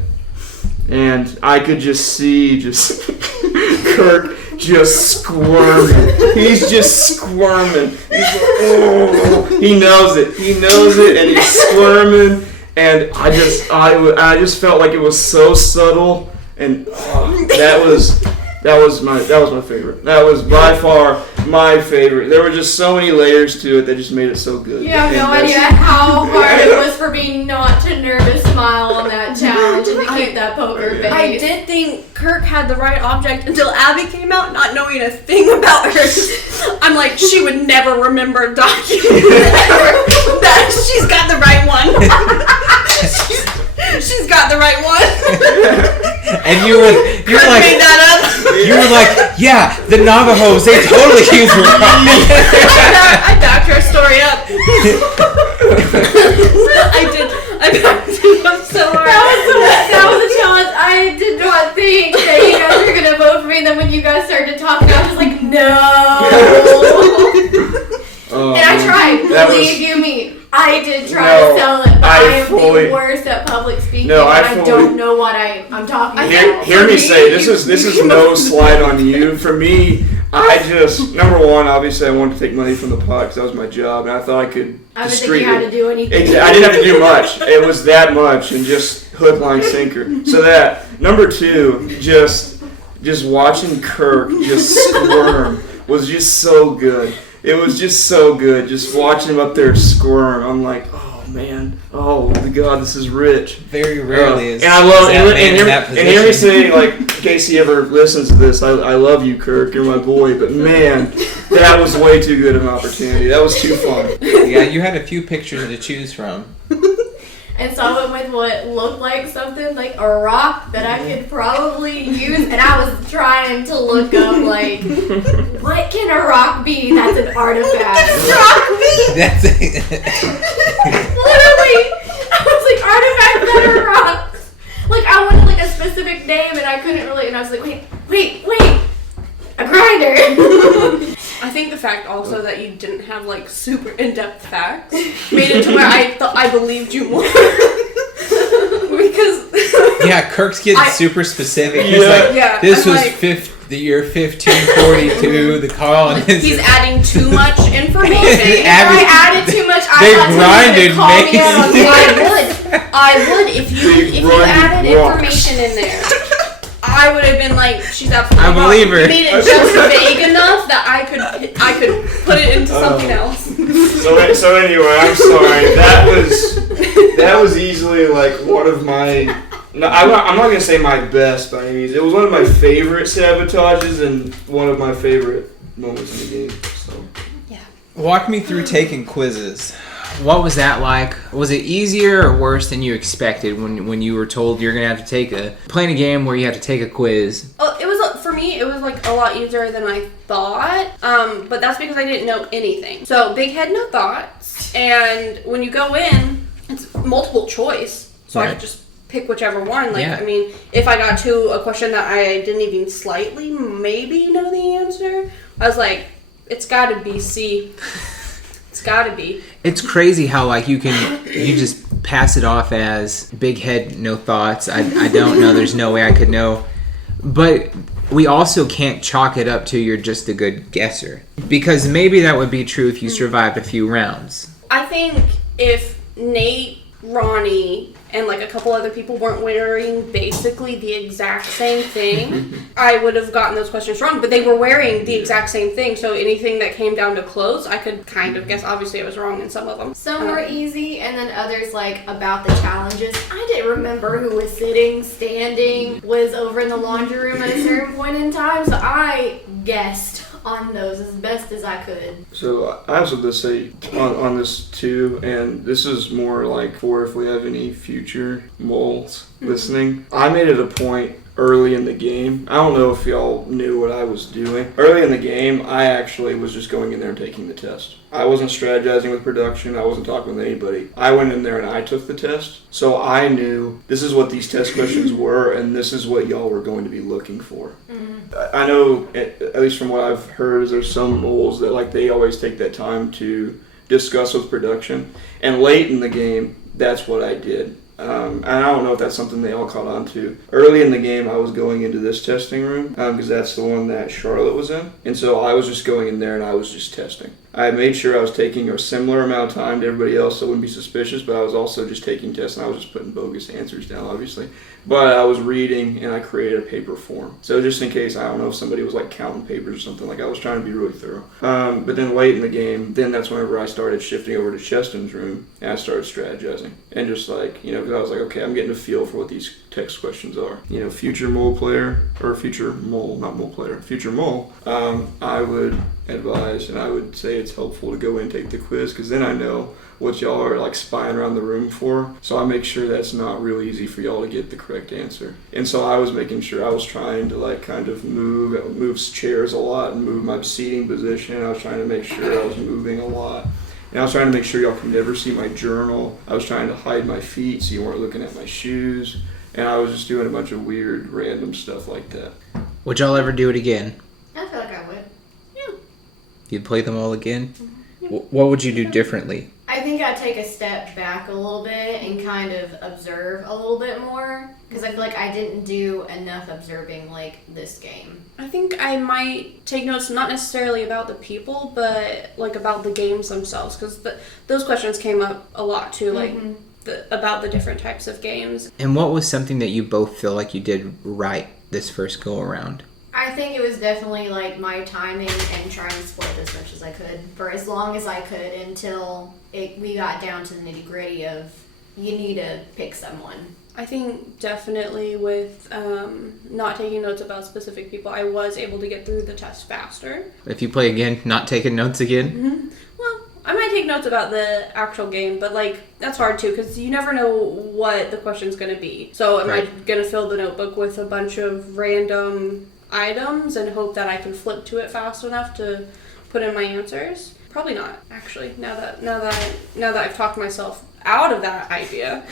And I could just see Kirk just squirming. He's just squirming. He's like, oh. He knows it, and he's squirming. And I just felt like it was so subtle, and that was my favorite. That was by far my favorite. There were just so many layers to it that just made it so good. You have no idea how hard it was for me not to nervous smile on that challenge and to keep that poker face. I did think Kirk had the right object until Abby came out, not knowing a thing about her. I'm like, she would never remember a document that she's got the right one. She's got the right one. And you were like, made that up. You were like, yeah, the Navajos, they totally use it. I backed her story up. I backed it up so hard. That was a challenge. I did not think that you guys were going to vote for me. And then when you guys started talking, I was like, no. And I tried. Believe you me. I did try to sell it, but I am the worst at public speaking, and I don't know what I'm talking about. Hear me say, this is no slide on you. For me, I just, number one, obviously I wanted to take money from the pot because that was my job, and I thought I could I didn't think you had to do anything. I didn't have to do much. It was that much, and just hook, line, sinker. So that. Number two, just watching Kirk just squirm was just so good. It was just so good, just watching him up there squirm. I'm like, oh man, oh God, this is rich. Very rarely is. And I love that man in that and hear me position. say, like, in case he ever listens to this, I love you, Kirk. You're my boy. But man, that was way too good of an opportunity. That was too fun. Yeah, you had a few pictures to choose from. And so I went with what looked like something like a rock that I could probably use. And I was trying to look up, like, what can a rock be that's an artifact? That's Literally, I was like, artifacts that are rocks. Like, I wanted like a specific name and I couldn't really, and I was like, wait, a grinder. I think the fact also that you didn't have like super in-depth facts made it to where I thought I believed you more. Because yeah, Kirk's getting super specific. He's Yeah. like, Yeah, this I'm was like- the year 1542, the colonists. he's adding too much information. If I added too much, I They thought somebody grinded was gonna call me out on Mason. I would if you grinded added rocks. information in there. I would have been like, she's absolutely I wrong. believe her. You made it just vague enough that I could put it into something else. So anyway, I'm sorry. That was easily like one of my. No, I'm not gonna say my best by any means. It was one of my favorite sabotages and one of my favorite moments in the game. So. Walk me through taking quizzes. What was that like? Was it easier or worse than you expected when you were told you're gonna have to playing a game where you have to take a quiz? Oh, it was for me. It was like a lot easier than I thought. But that's because I didn't know anything. So big head, no thoughts. And when you go in, it's multiple choice. So I Right. could just pick whichever one. Like, Yeah. I mean, if I got to a question that I didn't even slightly maybe know the answer, I was like, it's got to be C. It's got to be. It's crazy how like you just pass it off as big head, no thoughts. I don't know. There's no way I could know. But we also can't chalk it up to you're just a good guesser, because maybe that would be true if you survived a few rounds. I think if Nate, Ronnie, and like a couple other people weren't wearing basically the exact same thing, I would have gotten those questions wrong. But they were wearing the exact same thing, so anything that came down to clothes, I could kind of guess. Obviously, I was wrong in some of them. Some were easy, and then others, like, about the challenges. I didn't remember who was sitting, standing, was over in the laundry room at a certain point in time, so I guessed on those as best as I could. So I also just say on this too, and this is more like for if we have any future moles listening. I made it a point early in the game. I don't know if y'all knew what I was doing. Early in the game, I actually was just going in there and taking the test. I wasn't strategizing with production. I wasn't talking with anybody. I went in there and I took the test. So I knew this is what these test questions were, and this is what y'all were going to be looking for. I know, at least from what I've heard, is there's some moles that like they always take that time to discuss with production. And late in the game, that's what I did. And I don't know if that's something they all caught on to. Early in the game, I was going into this testing room because that's the one that Charlotte was in. And so I was just going in there and I was just testing. I made sure I was taking a similar amount of time to everybody else so I wouldn't be suspicious, but I was also just taking tests and I was just putting bogus answers down, obviously. But I was reading and I created a paper form. So just in case, I don't know if somebody was like counting papers or something, like I was trying to be really thorough. But then late in the game, then that's whenever I started shifting over to Cheston's room and I started strategizing. And just like, because I was like, okay, I'm getting a feel for what these text questions are. Future mole player, or future mole, not mole player, future mole, I would advise and I would say it's helpful to go in and take the quiz, because then I know what y'all are like spying around the room for. So I make sure that's not real easy for y'all to get the correct answer. And so I was making sure I was trying to like kind of move chairs a lot and move my seating position. I was trying to make sure I was moving a lot. And I was trying to make sure y'all could never see my journal. I was trying to hide my feet so you weren't looking at my shoes. And I was just doing a bunch of weird, random stuff like that. Would y'all ever do it again? I feel like I would. You'd play them all again? What would you do differently? I think I'd take a step back a little bit and kind of observe a little bit more, because I feel like I didn't do enough observing like this game. I think I might take notes, not necessarily about the people, but like about the games themselves, because those questions came up a lot too, like about the different types of games. And what was something that you both feel like you did right this first go around? I think it was definitely like my timing and trying to split this much as I could for as long as I could until we got down to the nitty gritty of you need to pick someone. I think definitely with not taking notes about specific people, I was able to get through the test faster. If you play again, not taking notes again? Mm-hmm. Well, I might take notes about the actual game, but like that's hard too because you never know what the question's going to be. So am I going to fill the notebook with a bunch of random items and hope that I can flip to it fast enough to put in my answers? Probably not, actually. Now that I've talked myself out of that idea.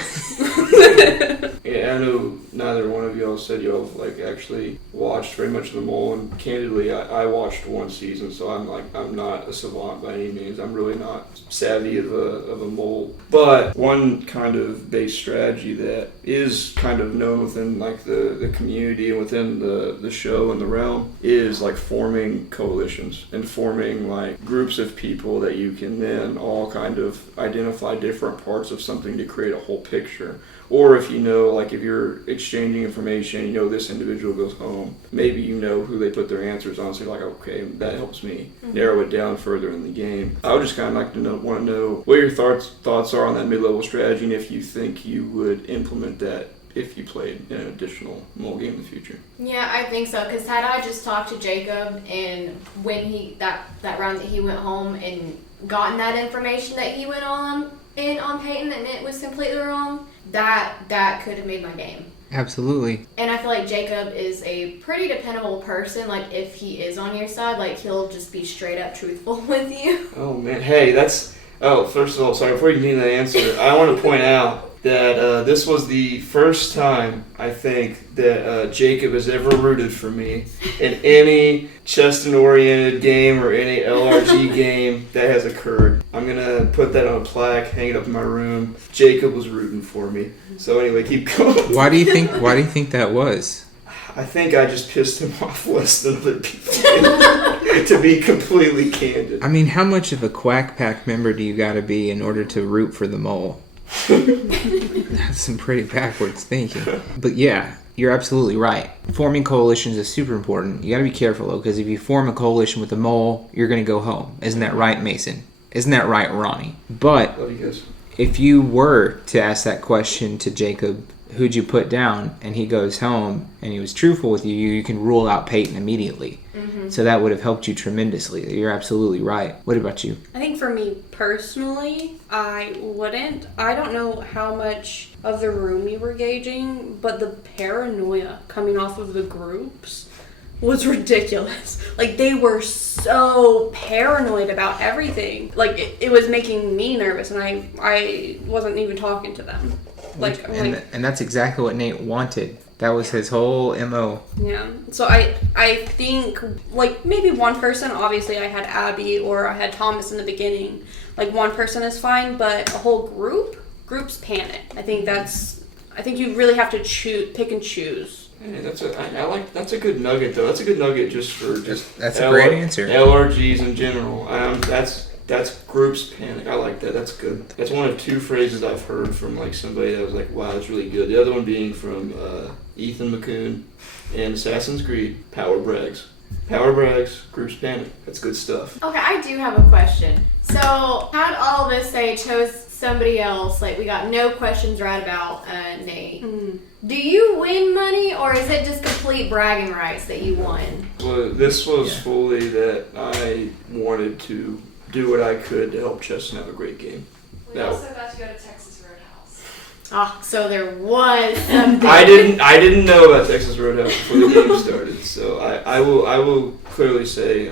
Yeah, I know neither one of y'all said y'all like actually watched very much of the Mole, and candidly, I watched one season, so I'm not a savant by any means. I'm really not savvy of a Mole, but one kind of base strategy that is kind of known within like the community and within the show and the realm is like forming coalitions and forming like groups of people that you can then all kind of identify different parts of something to create a whole picture. Or if you know, like if you're exchanging information, you know this individual goes home, maybe you know who they put their answers on, so you're like, okay, that helps me narrow it down further in the game. I would just kind of like to want to know what your thoughts are on that mid-level strategy, and if you think you would implement that if you played in an additional Mole game in the future. Yeah, I think so, because had I just talked to Jacob and when that round that he went home and gotten that information that he went on Peyton and it was completely wrong, that could have made my game. Absolutely. And I feel like Jacob is a pretty dependable person. Like, if he is on your side, like, he'll just be straight up truthful with you. Oh, man. Hey, first of all, sorry, before you need that answer, I want to point out that this was the first time, I think, that Jacob has ever rooted for me in any Cheston-oriented game or any LRG game that has occurred. I'm going to put that on a plaque, hang it up in my room. Jacob was rooting for me. So anyway, keep going. Why do you think that was? I think I just pissed him off less than other people did, to be completely candid. I mean, how much of a Quack Pack member do you got to be in order to root for the Mole? That's some pretty backwards thinking. But yeah, you're absolutely right. Forming coalitions is super important. You got to be careful though, because if you form a coalition with the Mole, you're going to go home. Isn't that right, Mason? Isn't that right, Ronnie? But Love you guys. if you were to ask that question to Jacob, who'd you put down, and he goes home and he was truthful with you, you can rule out Peyton immediately. Mm-hmm. So that would have helped you tremendously. You're absolutely right. What about you? I think for me personally, I wouldn't. I don't know how much of the room you were gauging, but the paranoia coming off of the groups was ridiculous. Like, they were so paranoid about everything. Like, it was making me nervous, and I wasn't even talking to them. And that's exactly what Nate wanted. That was his whole MO. Yeah. So I think, like, maybe one person, obviously I had Abby or I had Thomas in the beginning. Like, one person is fine, but a whole groups panic. I think you really have to pick and choose. Hey, that's a good nugget though. That's a good nugget that's a great answer. LRGs in general. That's groups panic. I like that. That's good. That's one of two phrases I've heard from like somebody that was like, wow, that's really good. The other one being from Ethan McCoon in Assassin's Creed, Power Brags. Power Brags, groups panic. That's good stuff. Okay, I do have a question. So, how'd all of us say chose somebody else? Like, we got no questions right about Nate. Mm. Do you win money, or is it just complete bragging rights that you won? Well, this was fully that I wanted to do what I could to help Cheston have a great game. We also got to go to Texas Roadhouse. Ah, so there was something. I didn't know about Texas Roadhouse before the game started, so I will clearly say.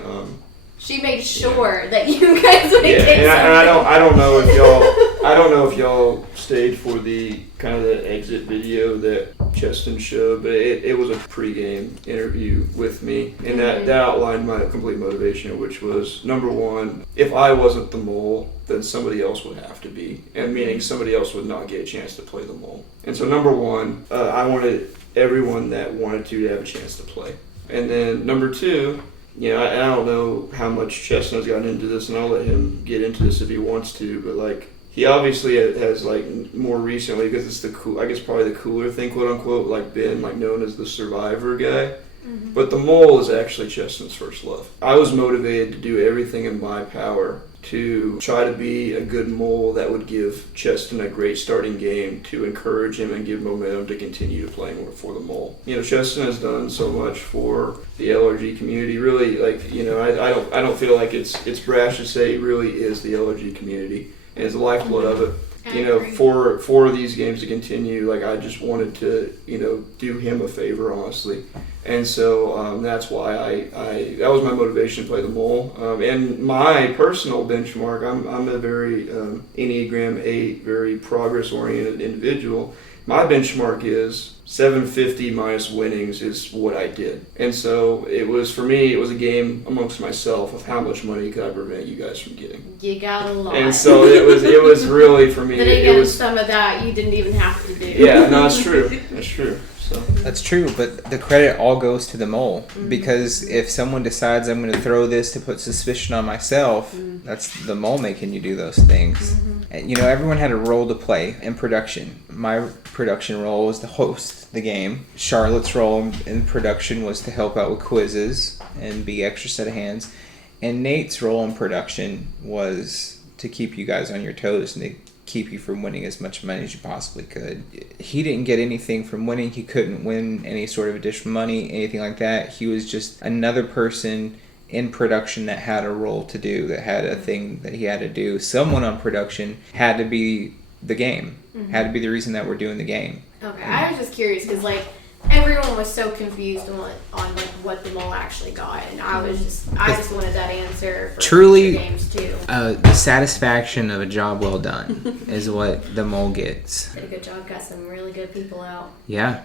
She made sure that you guys would get something. And I don't know if y'all stayed for the kind of the exit video that Cheston showed, but it was a pregame interview with me, and that outlined my complete motivation, which was, number one, if I wasn't the Mole, then somebody else would have to be, and meaning somebody else would not get a chance to play the Mole. And so number one, I wanted everyone that wanted to have a chance to play. And then number two, I don't know how much Cheston has gotten into this, and I'll let him get into this if he wants to, but like, he obviously has like more recently, because it's probably the cooler thing, quote unquote, like been like known as the survivor guy. But the mole is actually Cheston's first love. I was motivated to do everything in my power to try to be a good mole that would give Cheston a great starting game to encourage him and give momentum to continue to play more for the mole. You know, Cheston has done so much for the LRG community. Really, like, you know, I don't feel like it's brash to say he really is the LRG community and is the lifeblood of it. You know, for these games to continue, like, I just wanted to, you know, do him a favor, honestly. And so that's why I that was my motivation to play the mole. And my personal benchmark, I'm a very Enneagram 8, very progress-oriented individual. My benchmark is 750 minus winnings is what I did. And so it was, for me, it was a game amongst myself of how much money could I prevent you guys from getting. You got a lot. And so it was really, for me, Then it again, was, some of that you didn't even have to do. yeah, no, it's true. That's true. So That's true, but the credit all goes to the mole. Because if someone decides I'm going to throw this to put suspicion on myself, that's the mole making you do those things. And, you know, everyone had a role to play in production. My production role was to host the game. Charlotte's role in production was to help out with quizzes and be extra set of hands. And Nate's role in production was to keep you guys on your toes and to keep you from winning as much money as you possibly could. He didn't get anything from winning. He couldn't win any sort of additional money, anything like that. He was just another person in production that had a role to do, that had a thing that he had to do. Someone on production had to be the game, had to be the reason that we're doing the game. Okay, I was just curious because, like, everyone was so confused on like what the mole actually got, and I just wanted that answer for Truly, future games too. The satisfaction of a job well done is what the mole gets. Did a good job, got some really good people out. Yeah,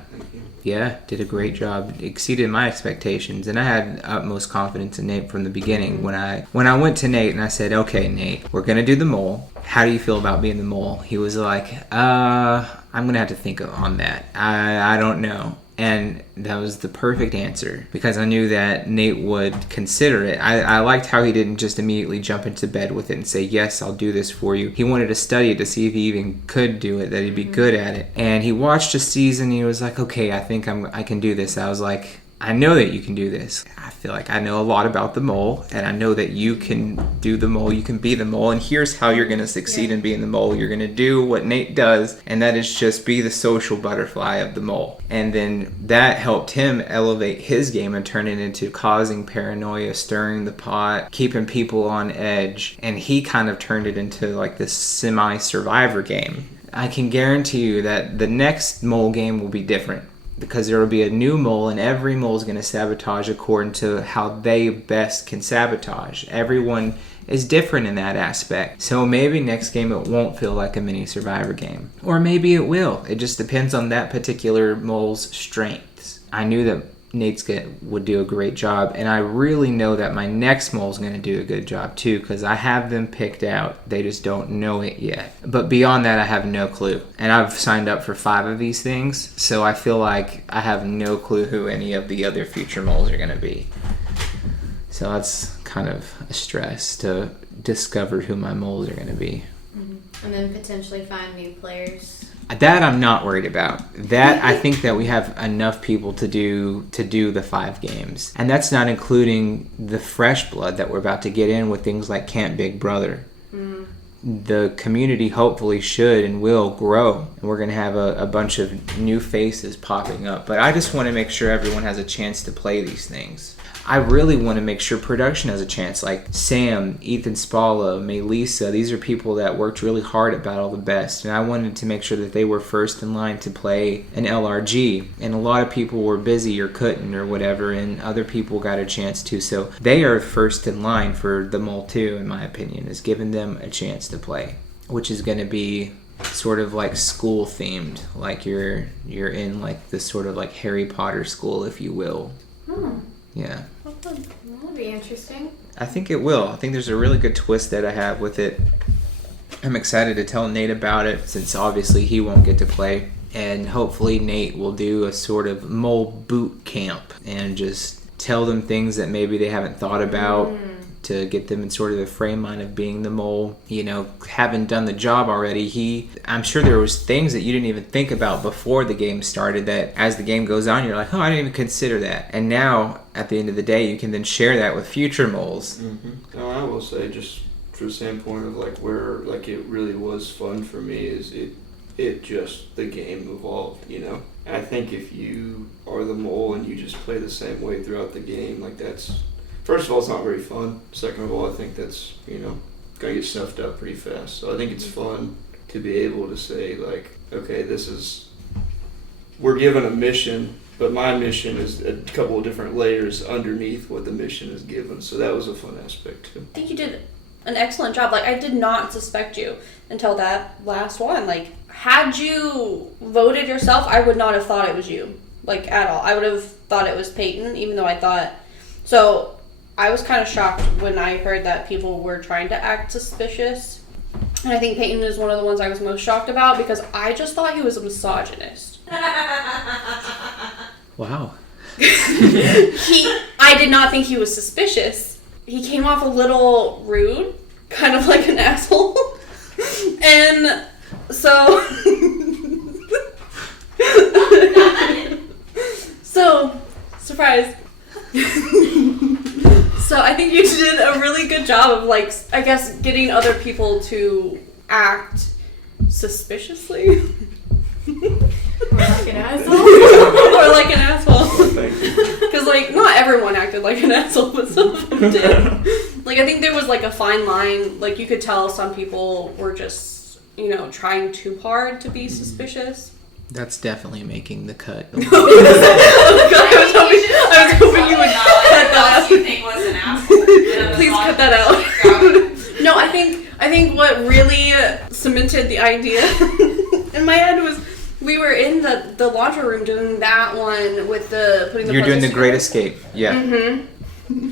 did a great job. Exceeded my expectations, and I had utmost confidence in Nate from the beginning. When I went to Nate and I said, "Okay, Nate, we're gonna do the mole. How do you feel about being the mole?" He was like, "I'm gonna have to think on that. I don't know." And that was the perfect answer because I knew that Nate would consider it. I liked how he didn't just immediately jump into bed with it and say, "Yes, I'll do this for you." He wanted to study it to see if he even could do it, that he'd be good at it. And he watched a season and he was like, "Okay, I think I can do this." I was like, "I know that you can do this." I feel like I know a lot about the mole, and I know that you can do the mole, you can be the mole, and here's how you're going to succeed in being the mole. You're going to do what Nate does, and that is just be the social butterfly of the mole. And then that helped him elevate his game and turn it into causing paranoia, stirring the pot, keeping people on edge, and he kind of turned it into like this semi-survivor game. I can guarantee you that the next mole game will be different, because there will be a new mole, and every mole is going to sabotage according to how they best can sabotage. Everyone is different in that aspect. So maybe next game it won't feel like a mini Survivor game. Or maybe it will. It just depends on that particular mole's strengths. I knew that Nate's would do a great job, and I really know that my next mole's going to do a good job too, because I have them picked out. They just don't know it yet. But beyond that, I have no clue. And I've signed up for 5 of these things, so I feel like I have no clue who any of the other future moles are going to be. So that's kind of a stress to discover who my moles are going to be. And then potentially find new players. That I'm not worried about. That I think that we have enough people to do the 5 games. And that's not including the fresh blood that we're about to get in with things like Camp Big Brother. The community hopefully should and will grow. And we're going to have a bunch of new faces popping up. But I just want to make sure everyone has a chance to play these things. I really want to make sure production has a chance, like Sam, Ethan Spalla, Melissa. These are people that worked really hard at Battle of the Best, and I wanted to make sure that they were first in line to play an LRG. And a lot of people were busy or couldn't or whatever, and other people got a chance to. So they are first in line for the Mole 2, in my opinion, is giving them a chance to play, which is going to be sort of like school themed, like you're in like this sort of like Harry Potter school, if you will. Yeah. That'll be interesting. I think it will. I think there's a really good twist that I have with it. I'm excited to tell Nate about it, since obviously he won't get to play. And hopefully Nate will do a sort of mole boot camp and just tell them things that maybe they haven't thought about to get them in sort of the frame mind of being the mole. You know, having done the job already, I'm sure there was things that you didn't even think about before the game started that as the game goes on, you're like, oh, I didn't even consider that. And now, at the end of the day, you can then share that with future moles. Mm-hmm. I will say, just from the standpoint of like where like it really was fun for me, is it just the game evolved, you know. I think if you are the mole and you just play the same way throughout the game, like that's, first of all, it's not very fun. Second of all, I think that's, you know, gonna get snuffed out pretty fast. So I think it's fun to be able to say like, okay, we're given a mission, but my mission is a couple of different layers underneath what the mission is given. So that was a fun aspect too. I think you did an excellent job. Like, I did not suspect you until that last one. Like, had you voted yourself, I would not have thought it was you, like, at all. I would have thought it was Peyton, even though I thought... So, I was kind of shocked when I heard that people were trying to act suspicious. And I think Peyton is one of the ones I was most shocked about, because I just thought he was a misogynist. Wow. I did not think he was suspicious. He came off a little rude, kind of like an asshole. And so... So, surprise. So I think you did a really good job of, like, I guess, getting other people to act suspiciously. Or like an asshole. Or like an asshole. Thank you. Because, like, not everyone acted like an asshole, but some of them did. Like, I think there was, like, a fine line. Like, you could tell some people were just, you know, trying too hard to be suspicious. That's definitely making the cut. Oh, God, I was hoping you would cut that out. You think was an asshole? Please cut that out. No, I think what really cemented the idea in my head was we were in the laundry room doing that one with the putting the You're doing the puzzles Great together. Escape. Yeah. Mm-hmm.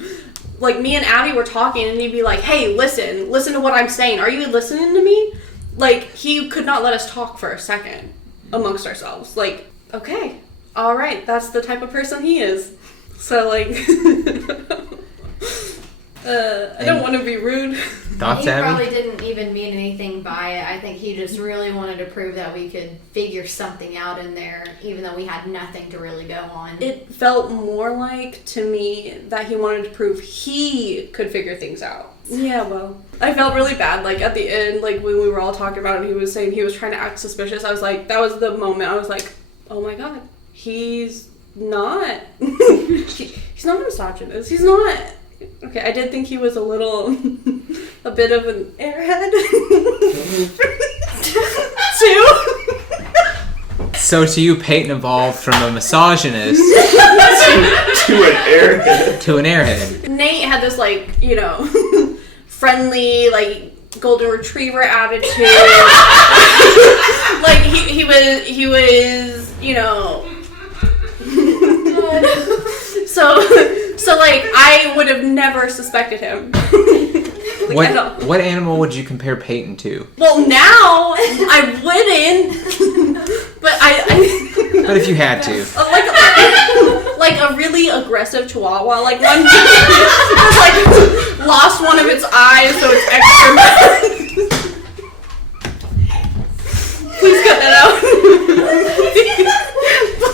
Like, me and Abby were talking, and he'd be like, hey, listen to what I'm saying. Are you listening to me? Like, he could not let us talk for a second amongst ourselves. Like, okay, all right, that's the type of person he is. So, like, I don't want to be rude. Thoughts, He Abby? probably didn't even mean anything by it. I think he just really wanted to prove that we could figure something out in there, even though we had nothing to really go on. It felt more like, to me, that he wanted to prove he could figure things out. Yeah, well, I felt really bad, like, at the end, like, when we were all talking about it, he was saying he was trying to act suspicious. I was like, that was the moment I was like, oh my God, he's not, he's not a misogynist, he's not. Okay, I did think he was a bit of an airhead. Too. So to you, Peyton evolved from a misogynist To an airhead. to an airhead. Nate had this, like, you know, friendly, like, golden retriever attitude. Like, he was, you know. So like, I would have never suspected him. Like, What animal would you compare Peyton to? Well, now I wouldn't, but I But if you had to. like a really aggressive chihuahua, like one has like lost one of its eyes, so it's extra mad. Please cut that out.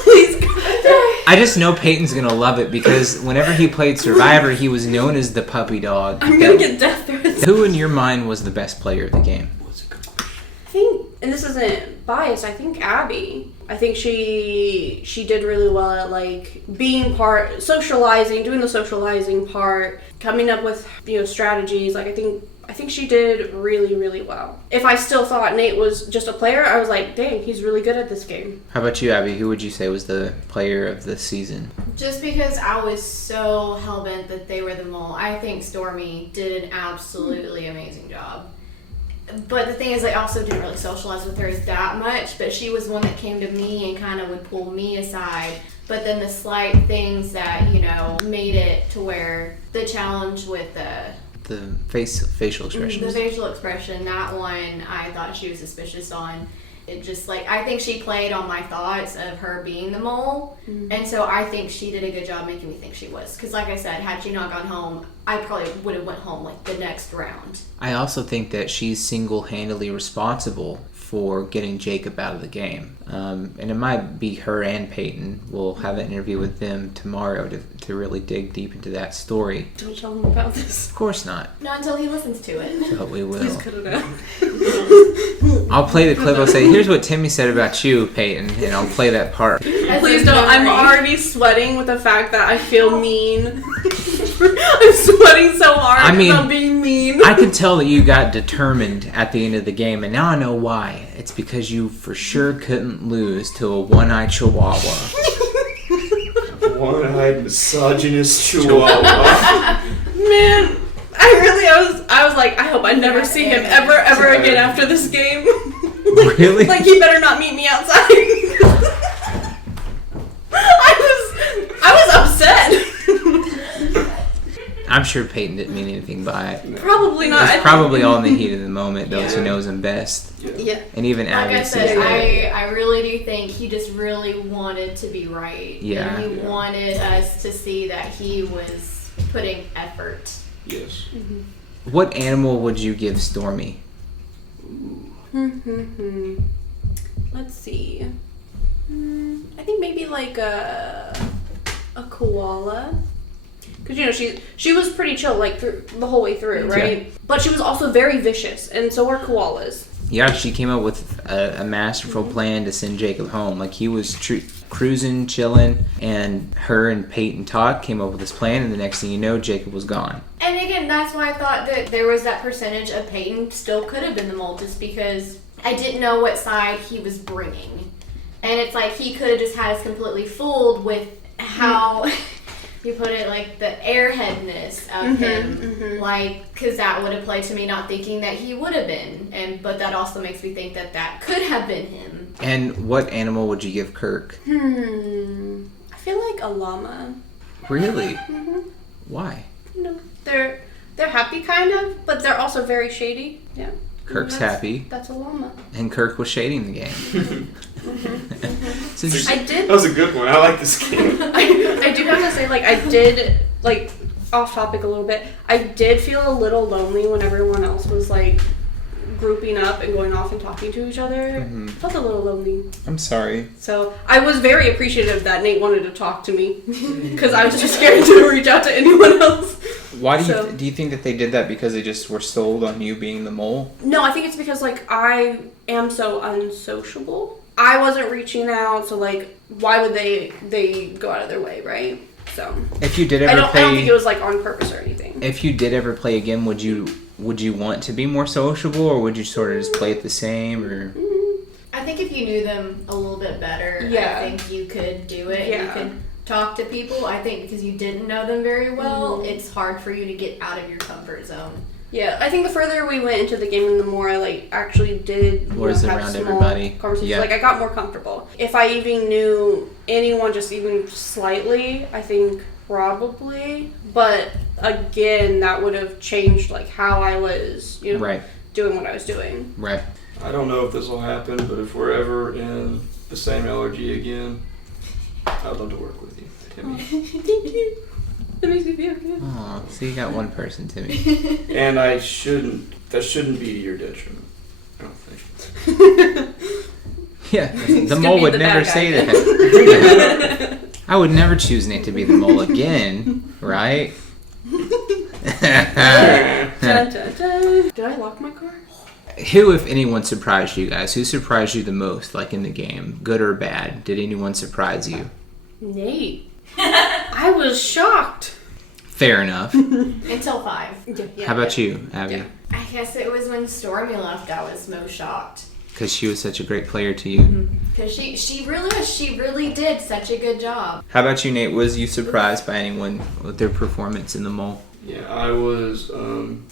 Please cut that out. I just know Peyton's gonna love it because whenever he played Survivor, he was known as the puppy dog. I'm gonna get death threats. Who in your mind was the best player of the game? I think, and this isn't biased, I think Abby. I think she did really well at, like, being socializing, doing the socializing part, coming up with, you know, strategies. Like, I think she did really, really well. If I still thought Nate was just a player, I was like, dang, he's really good at this game. How about you, Abby? Who would you say was the player of the season? Just because I was so hellbent that they were the mole, I think Stormy did an absolutely amazing job. But the thing is, I also didn't really socialize with her that much, but she was one that came to me and kind of would pull me aside. But then the slight things that, you know, made it to where the challenge with The facial the expressions. facial expression, that one I thought she was suspicious on. It just, like, I think she played on my thoughts of her being the mole, and so I think she did a good job making me think she was. Because, like I said, had she not gone home, I probably would have went home like the next round. I also think that she's single-handedly responsible for getting Jacob out of the game. And it might be her and Peyton. We'll have an interview with them tomorrow to really dig deep into that story. Don't tell him about this. Of course not, Not until he listens to it. but we Please will. cut it out. I'll play the clip. I'll say, here's what Timmy said about you, Peyton, and I'll play that part. Please don't. I'm already sweating with the fact that I feel mean. I'm sweating so hard I mean, about being mean. I can tell that you got determined at the end of the game, and now I know why. It's because you for sure couldn't lose to a one-eyed chihuahua. One-eyed misogynist chihuahua. Man, I was like, I hope I never see him ever again after this game. Really? Like, he better not meet me outside. I was upset. I'm sure Peyton didn't mean anything by it. Probably not. It's probably all in the heat of the moment, those who Yeah. knows him best. Yeah. And even Like I Abby said, says that. I really do think he just really wanted to be right. Yeah. And he wanted us to see that he was putting effort. Yes. What animal would you give Stormy? Let's see. I think maybe like a koala. Because, you know, she was pretty chill, like, through the whole way through, right? Yeah. But she was also very vicious, and so are koalas. Yeah, she came up with a masterful plan to send Jacob home. Like, he was cruising, chilling, and her and Peyton Todd came up with this plan, and the next thing you know, Jacob was gone. And again, that's why I thought that there was that percentage of Peyton still could have been the mole, just because I didn't know what side he was bringing. And it's like he could have just had us completely fooled with how... You put it like the airheadness of him, like, because that would have played to me not thinking that he would have been, but that also makes me think that that could have been him. And what animal would you give Kirk? I feel like a llama. Really? Why? You know, they're happy kind of, but they're also very shady. Yeah. Kirk's That's- happy, That's a llama. and Kirk was shading the game. It's interesting. I did. That was a good one. I like this game. I do have to say, like, I did, like, off topic a little bit, I did feel a little lonely when everyone else was, like, grouping up and going off and talking to each other. Felt a little lonely. I'm sorry. So I was very appreciative that Nate wanted to talk to me because I was too scared to reach out to anyone else. Why do you So- do you think that they did that because they just were sold on you being the mole? No, I think it's because, like, I am so unsociable. I wasn't reaching out, so, like, why would they go out of their way, right? So If you did I ever don't think it was, like, on purpose or anything. if you did ever play again, would you want to be more sociable, or would you sort of just play it the same? Or I think if you knew them a little bit better, Yeah. I think you could do it. Yeah. You could talk to people. I think because you didn't know them very well, it's hard for you to get out of your comfort zone. Yeah, I think the further we went into the game and the more I, like, actually did Was have around small everybody. conversations, Yeah. like, I got more comfortable. If I even knew anyone just even slightly, I think probably. But again, that would have changed, like, how I was, you know, right, doing what I was doing. right. I don't know if this will happen, but if we're ever in the same LRG again, I'd love to work with you, Timmy. Thank you. That makes me feel good. Oh, so you got one person, Timmy. And that shouldn't be to your detriment, I don't think. Yeah, the gonna mole be would the never bad guy. say that. I would never choose Nate to be the mole again, right? Dun, dun, dun. Did I lock my car? Who, if anyone, surprised you guys? Who surprised you the most, like in the game, good or bad? Did anyone surprise you? Nate. I was shocked. Fair enough. Until 5. Yeah. How about you, Abby? Yeah. I guess it was when Stormy left I was most shocked. Because she was such a great player to you. Because she really was. She really did such a good job. How about you, Nate? Was you surprised by anyone with their performance in the mole? Yeah, I was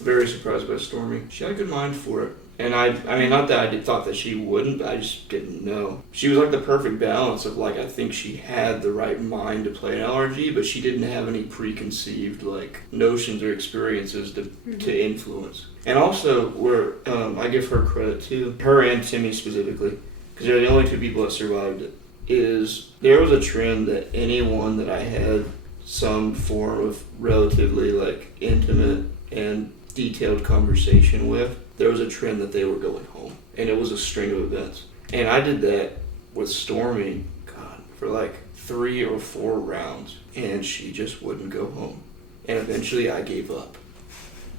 very surprised by Stormy. She had a good mind for it. And I mean, not that I thought that she wouldn't, but I just didn't know. She was like the perfect balance of, like, I think she had the right mind to play an LRG, but she didn't have any preconceived, like, notions or experiences to influence. And also, where I give her credit too, her and Timmy specifically, because they're the only two people that survived it, is there was a trend that anyone that I had some form of relatively like intimate and detailed conversation with, there was a trend that they were going home. And it was a string of events. And I did that with Stormy, God, for like 3 or 4 rounds. And she just wouldn't go home. And eventually I gave up.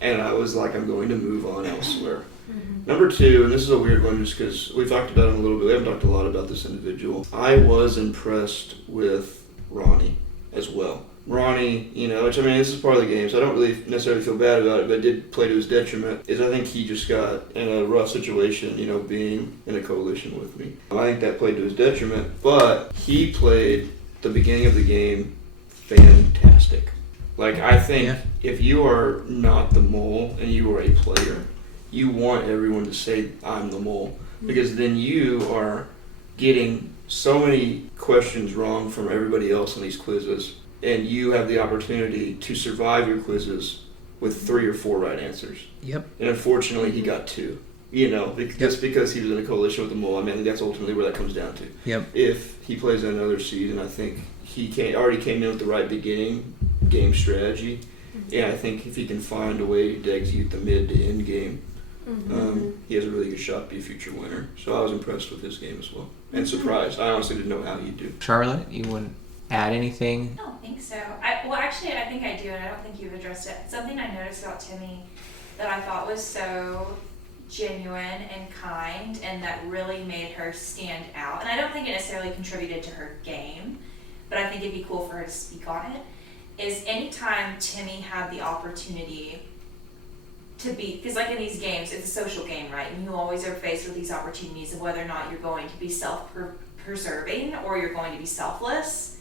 And I was like, I'm going to move on elsewhere. Number 2, and this is a weird one just because we talked about him a little bit. We haven't talked a lot about this individual. I was impressed with Ronnie as well. Ronnie, which I mean, this is part of the game, so I don't really necessarily feel bad about it, but it did play to his detriment, is I think he just got in a rough situation, being in a coalition with me. I think that played to his detriment, but he played the beginning of the game fantastic. Like, I think if you are not the mole and you are a player, you want everyone to say, I'm the mole, because then you are getting so many questions wrong from everybody else in these quizzes, and you have the opportunity to survive your quizzes with 3 or 4 right answers. Yep. And unfortunately, he got 2. Just because he was in a coalition with the mole. I mean, that's ultimately where that comes down to. Yep. If he plays another season, I think he already came in with the right beginning game strategy. And I think if he can find a way to execute the mid to end game, he has a really good shot to be a future winner. So I was impressed with his game as well. And surprised. I honestly didn't know how he'd do. Charlotte, you wouldn't add anything? I don't think so. Actually, I think I do, and I don't think you've addressed it. Something I noticed about Timmi that I thought was so genuine and kind, and that really made her stand out. And I don't think it necessarily contributed to her game, but I think it'd be cool for her to speak on it. Is anytime Timmi had the opportunity to be, because like in these games, it's a social game, right? And you always are faced with these opportunities of whether or not you're going to be self-preserving or you're going to be selfless.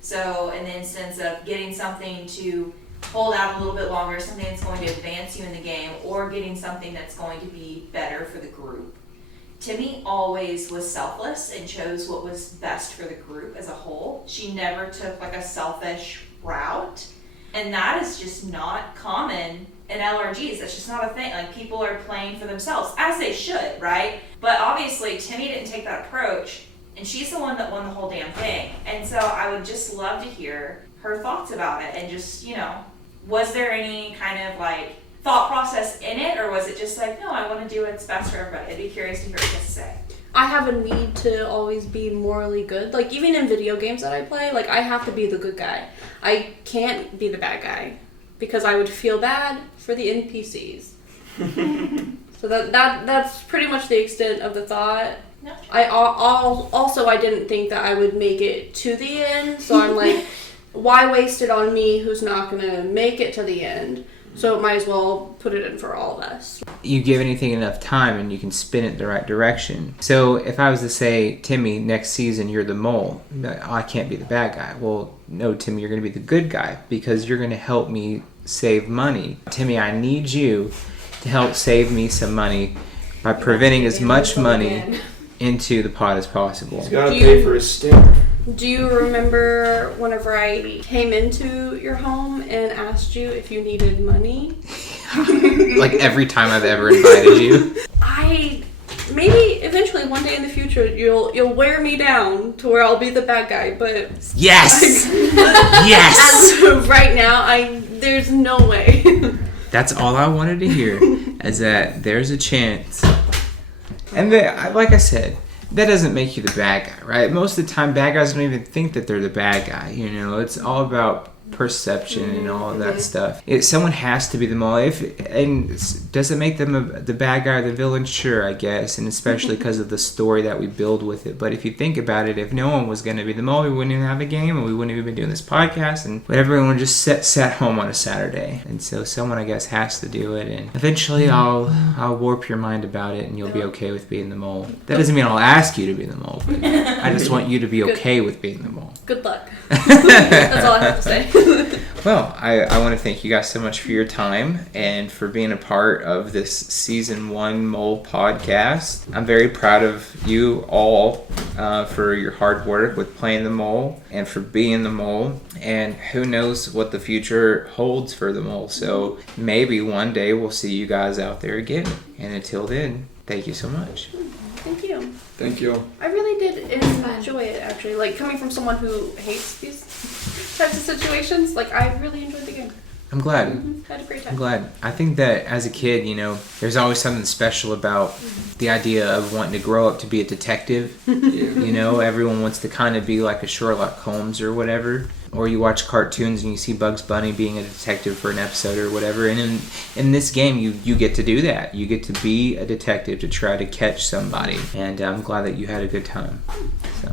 So in the instance of getting something to hold out a little bit longer, something that's going to advance you in the game, or getting something that's going to be better for the group. Timmi always was selfless and chose what was best for the group as a whole. She never took like a selfish route. And that is just not common in LRGs. That's just not a thing. Like, people are playing for themselves, as they should, right? But obviously Timmi didn't take that approach, and she's the one that won the whole damn thing. And so I would just love to hear her thoughts about it, and just, was there any kind of like thought process in it, or was it just like, no, I want to do what's best for everybody? I'd be curious to hear what you have to say. I have a need to always be morally good. Like, even in video games that I play, like, I have to be the good guy. I can't be the bad guy, because I would feel bad for the NPCs. So that's pretty much the extent of the thought. No. I didn't think that I would make it to the end, so I'm like, why waste it on me who's not going to make it to the end? So it might as well put it in for all of us. You give anything enough time and you can spin it the right direction. So if I was to say, Timmi, next season you're the mole, I can't be the bad guy. Well, no, Timmi, you're going to be the good guy because you're going to help me save money. Timmi, I need you to help save me some money by preventing as much money into the pot as possible. He's got to pay for his stint. Do you remember whenever I came into your home and asked you if you needed money? Like every time I've ever invited you? Maybe eventually one day in the future you'll wear me down to where I'll be the bad guy, but yes! Yes! As of right now, there's no way. That's all I wanted to hear, is that there's a chance. And like I said, that doesn't make you the bad guy, right? Most of the time, bad guys don't even think that they're the bad guy. It's all about perception and all of that stuff. Someone has to be the mole. Does it make them the bad guy or the villain? Sure, I guess, and especially because of the story that we build with it. But if you think about it, if no one was going to be the mole, we wouldn't even have a game, and we wouldn't even be doing this podcast, and everyone would just sat home on a Saturday. And so someone, I guess, has to do it. And eventually, I'll warp your mind about it, and you'll be okay with being the mole. That doesn't mean I'll ask you to be the mole, but I just want you to be okay with being the mole. Good luck. That's all I have to say. Well, I want to thank you guys so much for your time and for being a part of this Season 1 Mole podcast. I'm very proud of you all for your hard work with playing the mole and for being the mole. And who knows what the future holds for the mole. So maybe one day we'll see you guys out there again. And until then, thank you so much. Thank you. Thank you. I really did enjoy it, actually. Like, coming from someone who hates these types of situations, like, I really enjoyed the game. I'm glad. Had a great time. I'm glad. I think that as a kid, there's always something special about the idea of wanting to grow up to be a detective. Everyone wants to kind of be like a Sherlock Holmes or whatever. Or you watch cartoons and you see Bugs Bunny being a detective for an episode or whatever. And in this game, you get to do that. You get to be a detective to try to catch somebody. And I'm glad that you had a good time. So.